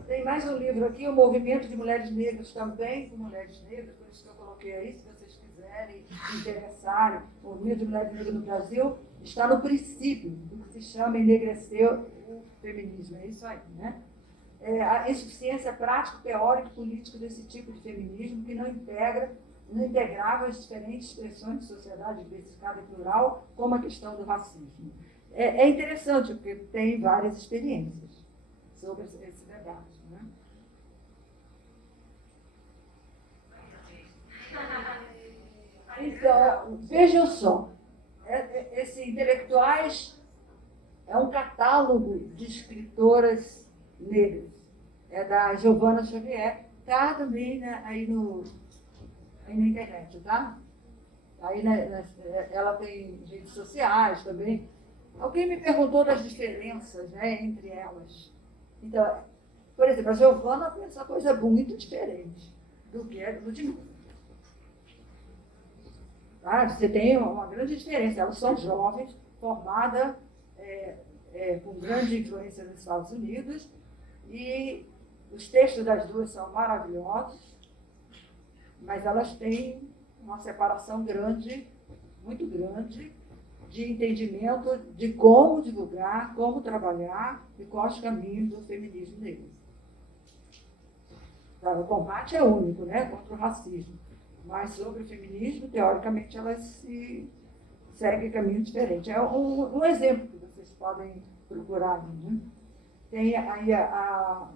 Tem mais um livro aqui, o Movimento de Mulheres Negras também, com mulheres negras, por isso que eu coloquei aí, se vocês quiserem se interessarem. O Movimento de Mulheres Negras no Brasil está no princípio do que se chama enegrecer o feminismo. É isso aí, né? A insuficiência prática, teórica e política desse tipo de feminismo que não integrava as diferentes expressões de sociedade diversificada e plural, como a questão do racismo. É interessante, porque tem várias experiências sobre esse debate. Né? Então, vejam só, esse Intelectuais é um catálogo de escritoras negras. É da Giovanna Xavier. Está também aí na internet, tá? Aí ela tem redes sociais também. Alguém me perguntou das diferenças, né, entre elas. Então, por exemplo, a Giovanna pensa uma coisa muito diferente do que é do Ludmilla. Tá? Você tem uma grande diferença. Elas são jovens, formadas com grande influência nos Estados Unidos, e os textos das duas são maravilhosos, mas elas têm uma separação grande, muito grande, de entendimento de como divulgar, como trabalhar e quais os caminhos do feminismo negro. O combate é único, né, contra o racismo, mas sobre o feminismo, teoricamente, elas se seguem caminhos diferentes. É um exemplo que vocês podem procurar. Né? Tem aí a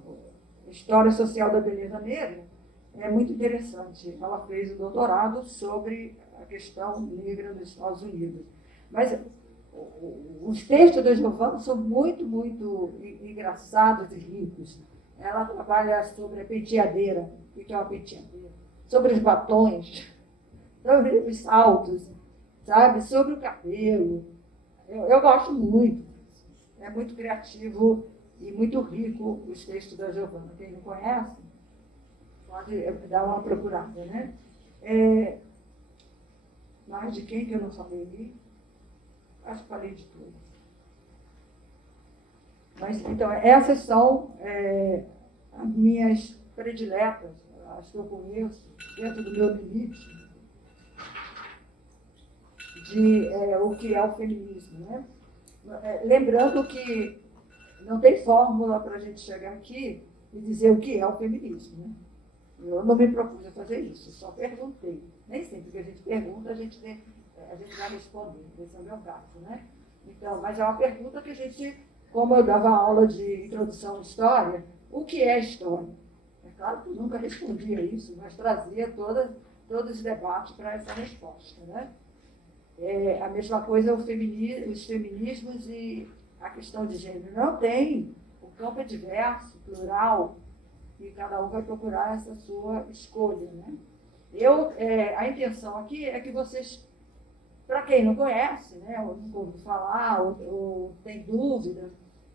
História Social da Beleza Negra, é muito interessante. Ela fez um doutorado sobre a questão negra nos Estados Unidos. Mas os textos da Giovanna são muito, muito engraçados e ricos. Ela trabalha sobre a penteadeira. O que é uma penteadeira? Sobre os batons, sobre os saltos, sabe? Sobre o cabelo. Eu gosto muito. É muito criativo e muito rico os textos da Giovanna. Quem não conhece, pode dar uma procurada, né? Mais de quem que eu não falei? Acho que falei de tudo. Mas, então, essas são as minhas prediletas, as que eu conheço, dentro do meu limite, de o que é o feminismo, né? Lembrando que não tem fórmula para a gente chegar aqui e dizer o que é o feminismo, né? Eu não me propus a fazer isso, só perguntei. Nem sempre que a gente pergunta, a gente vai responder. Esse é o meu caso, né? Então, mas é uma pergunta que a gente, como eu dava aula de introdução à história, o que é história? É claro que eu nunca respondia isso, mas trazia todo esse debate para essa resposta, né? A mesma coisa os feminismos e a questão de gênero. Não tem, o campo é diverso, plural, e cada um vai procurar essa sua escolha, né? A intenção aqui é que vocês, para quem não conhece, né, ou nunca ouviu falar, ou tem dúvida,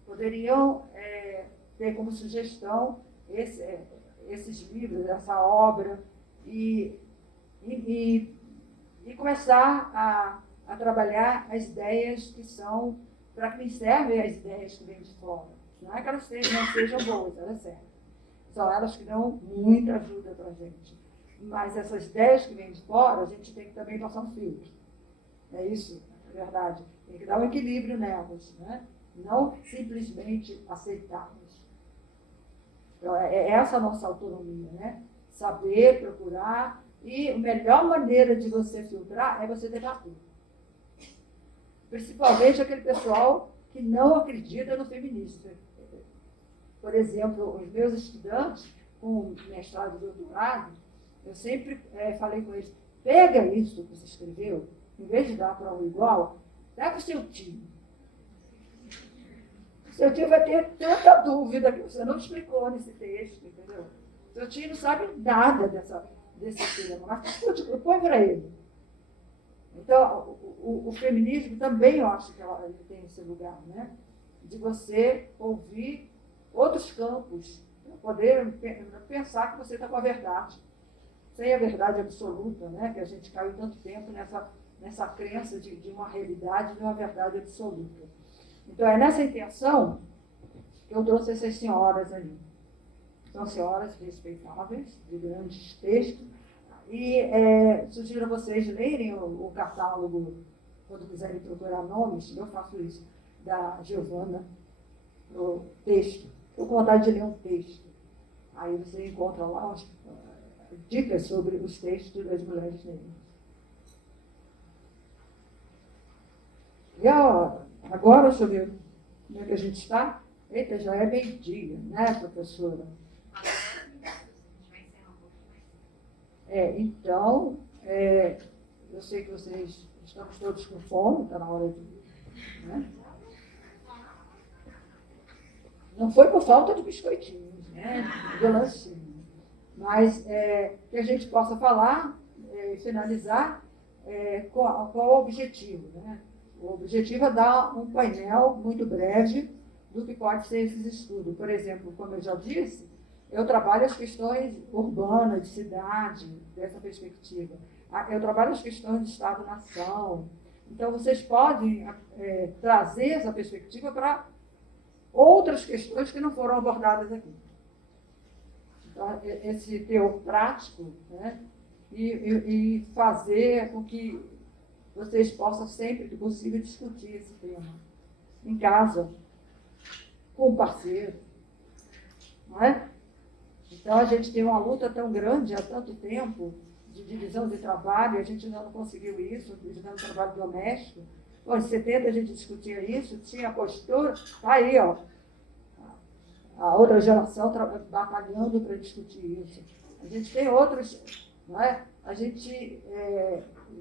poderiam ter como sugestão esses livros, essa obra, e começar a trabalhar as ideias que são, para quem servem as ideias que vêm de fora. Não é que elas não sejam boas, elas servem. São elas que dão muita ajuda para a gente. Mas essas ideias que vêm de fora, a gente tem que também passar um filtro. É isso, é verdade. Tem que dar um equilíbrio nelas, né? Não simplesmente aceitá-las. Então, é essa a nossa autonomia, né? Saber, procurar, e a melhor maneira de você filtrar é você debater. Principalmente aquele pessoal que não acredita no feminismo. Por exemplo, os meus estudantes, com mestrado e doutorado, eu sempre falei com eles, pega isso que você escreveu, em vez de dar para um igual, dá para o seu tio. O seu tio vai ter tanta dúvida que você não explicou nesse texto, entendeu? O seu tio não sabe nada desse tema, mas discute, põe para ele. Então, o feminismo também, eu acho que ele tem esse lugar, né? De você ouvir outros campos, para poder pensar que você está com a verdade. Sem a verdade absoluta, né? Que a gente caiu tanto tempo nessa crença de uma realidade, de uma verdade absoluta. Então, é nessa intenção que eu trouxe essas senhoras ali. São senhoras respeitáveis, de grandes textos, e sugiro a vocês lerem o catálogo, quando quiserem procurar nomes, eu faço isso, da Giovana, o texto. Estou com vontade de ler um texto. Aí você encontra lá dicas sobre os textos das mulheres negras. E agora, deixa eu ver como é que a gente está. Eita, já é meio-dia, né, professora? Então, eu sei que vocês estamos todos com fome, está na hora de... Né? Não foi por falta de biscoitinhos, né? De lanchinho. Mas que a gente possa falar e finalizar qual o objetivo, né? O objetivo é dar um painel muito breve do que pode ser esses estudos. Por exemplo, como eu já disse, eu trabalho as questões urbanas, de cidade, dessa perspectiva. Eu trabalho as questões de Estado-nação. Então, vocês podem trazer essa perspectiva para outras questões que não foram abordadas aqui. Então, esse teor prático, né? E fazer com que vocês possam, sempre que possível, discutir esse tema em casa, com o parceiro. Não é? Então, a gente tem uma luta tão grande há tanto tempo de divisão de trabalho, a gente ainda não conseguiu isso, divisão de trabalho doméstico. Em 70 a gente discutia isso, tinha a postura, está aí, ó, a outra geração batalhando para discutir isso. A gente tem outros, não é? A gente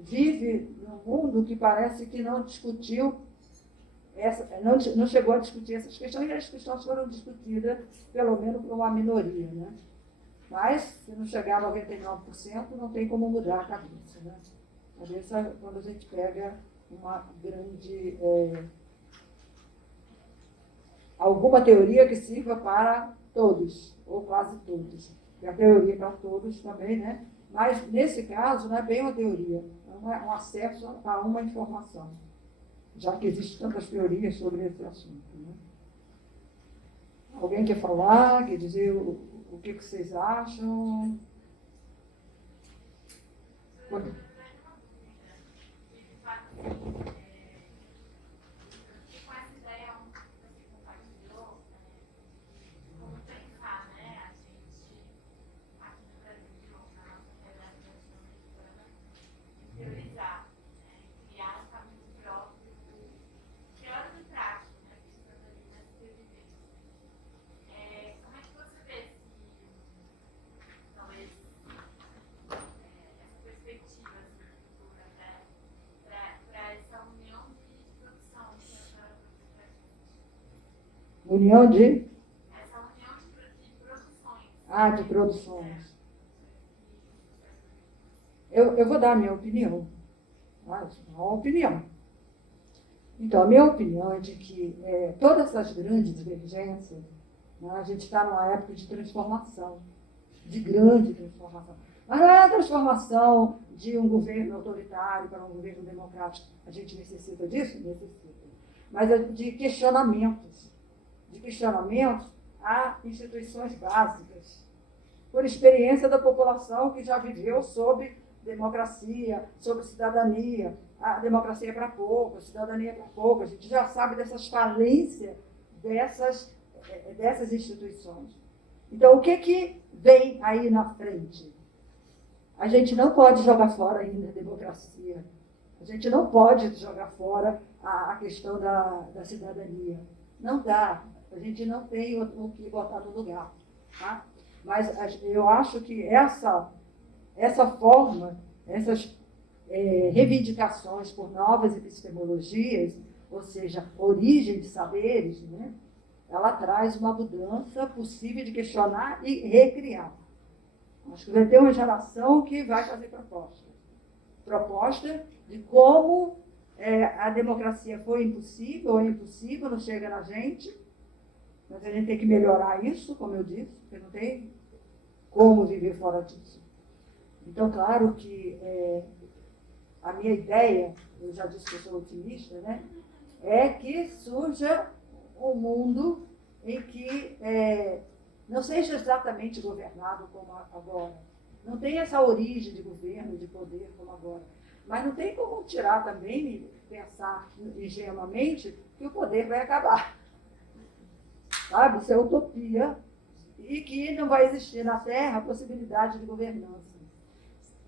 vive num mundo que parece que não discutiu, não chegou a discutir essas questões, e as questões foram discutidas, pelo menos, por uma minoria, né? Mas, se não chegar a 99%, não tem como mudar a cabeça, né? A cabeça, quando a gente pega uma grande... alguma teoria que sirva para todos, ou quase todos. E a teoria para todos também, né? Mas, nesse caso, não é bem uma teoria, é um acesso a uma informação, já que existem tantas teorias sobre esse assunto, né? Alguém quer falar, quer dizer o que vocês acham? União de? Essa união de produções. De produções. Eu vou dar a minha opinião. Uma opinião. Então, a minha opinião é de que todas essas grandes divergências, né, a gente está numa época de transformação, de grande transformação. Mas não é a transformação de um governo autoritário para um governo democrático. A gente necessita disso? Necessita. Mas é de questionamentos. De questionamentos a instituições básicas, por experiência da população que já viveu sob democracia, sobre cidadania. A democracia é para pouco, a cidadania é para pouco. A gente já sabe dessas falências dessas instituições. Então, o que vem aí na frente? A gente não pode jogar fora ainda a democracia. A gente não pode jogar fora a questão da cidadania. Não dá. A gente não tem o que botar no lugar. Tá? Mas eu acho que essa forma, essas reivindicações por novas epistemologias, ou seja, origem de saberes, né, ela traz uma mudança possível de questionar e recriar. Acho que vai ter uma geração que vai fazer proposta. Proposta de como a democracia foi impossível ou é impossível, não chega na gente. Mas a gente tem que melhorar isso, como eu disse, porque não tem como viver fora disso. Então, claro que a minha ideia, eu já disse que eu sou otimista, né, é que surja um mundo em que não seja exatamente governado como agora. Não tem essa origem de governo, de poder como agora. Mas não tem como tirar também e pensar ingenuamente que o poder vai acabar. Sabe? Isso é utopia e que não vai existir na Terra a possibilidade de governança.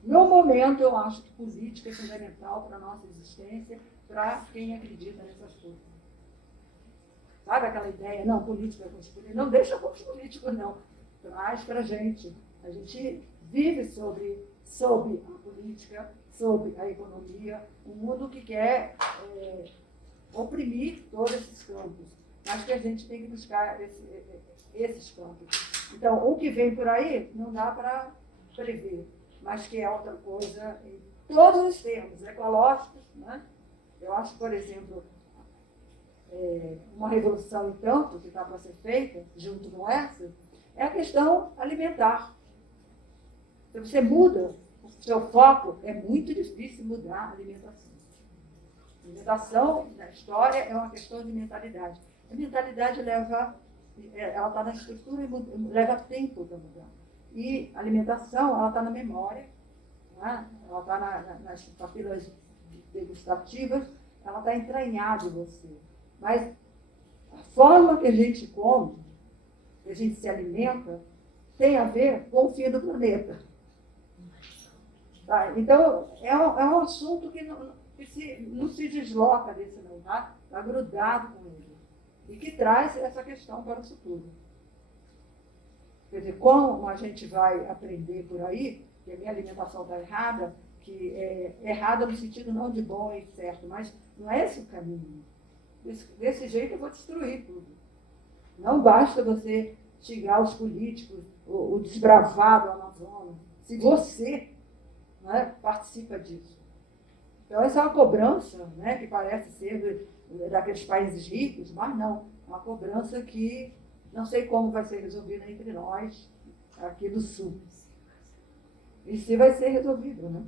No momento, eu acho que política é fundamental para a nossa existência, para quem acredita nessas coisas. Sabe aquela ideia? Não, política é com os políticos. Não deixa com os políticos, não. Traz para a gente. A gente vive sob a política, sob a economia, um mundo que quer oprimir todos esses campos. Mas que a gente tem que buscar esses campos. Então, o que vem por aí não dá para prever, mas que é outra coisa em todos os termos, ecológicos, né? Eu acho, por exemplo, uma revolução, entanto, que está para ser feita, junto com essa, é a questão alimentar. Se você muda o seu foco, é muito difícil mudar a alimentação. A alimentação, na história, é uma questão de mentalidade. A mentalidade ela está na estrutura e leva tempo para mudar. E a alimentação, ela está na memória, né? Ela está nas papilas degustativas, ela está entranhada em você. Mas a forma que a gente come, que a gente se alimenta, tem a ver com o fim do planeta. Tá? Então, é um assunto que não se desloca desse não, tá? Está grudado com ele. E que traz essa questão para o futuro. Quer dizer, como a gente vai aprender por aí, que a minha alimentação está errada, que é errada no sentido não de bom e certo, mas não é esse o caminho. Desse jeito eu vou destruir tudo. Não basta você xingar os políticos, o desbravado Amazonas, se você, né, participa disso. Então, essa é uma cobrança, né, que parece ser daqueles países ricos, mas não. É uma cobrança que não sei como vai ser resolvida entre nós, aqui do Sul. E se vai ser resolvido, né?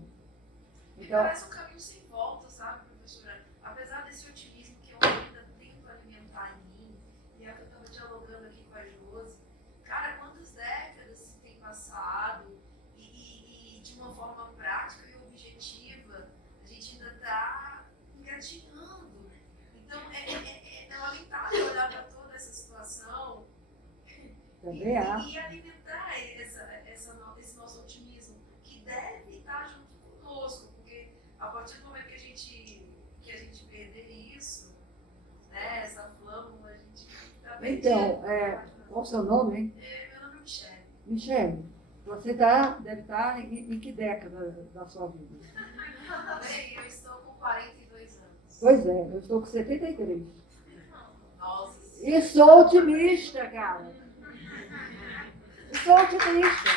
Então, parece um caminho sem volta, sabe, professora? Apesar desse otimismo que eu ainda tento alimentar em mim, e é que eu estava dialogando aqui com a Josi, cara, quantas décadas se tem passado e de uma forma prática e objetiva, a gente ainda está engatinhando. Então, é lamentável olhar para toda essa situação também há. e alimentar esse nosso otimismo, que deve estar junto conosco, porque a partir do momento que a gente perder isso, né, essa flâmula, a gente está perdendo. Então, qual o seu nome, hein? Meu nome é Michele. Michele, você deve estar em que década da sua vida? Bem, eu estou com 42 anos. Pois é, eu estou com 73. Nossa. E sou otimista, cara. E sou otimista.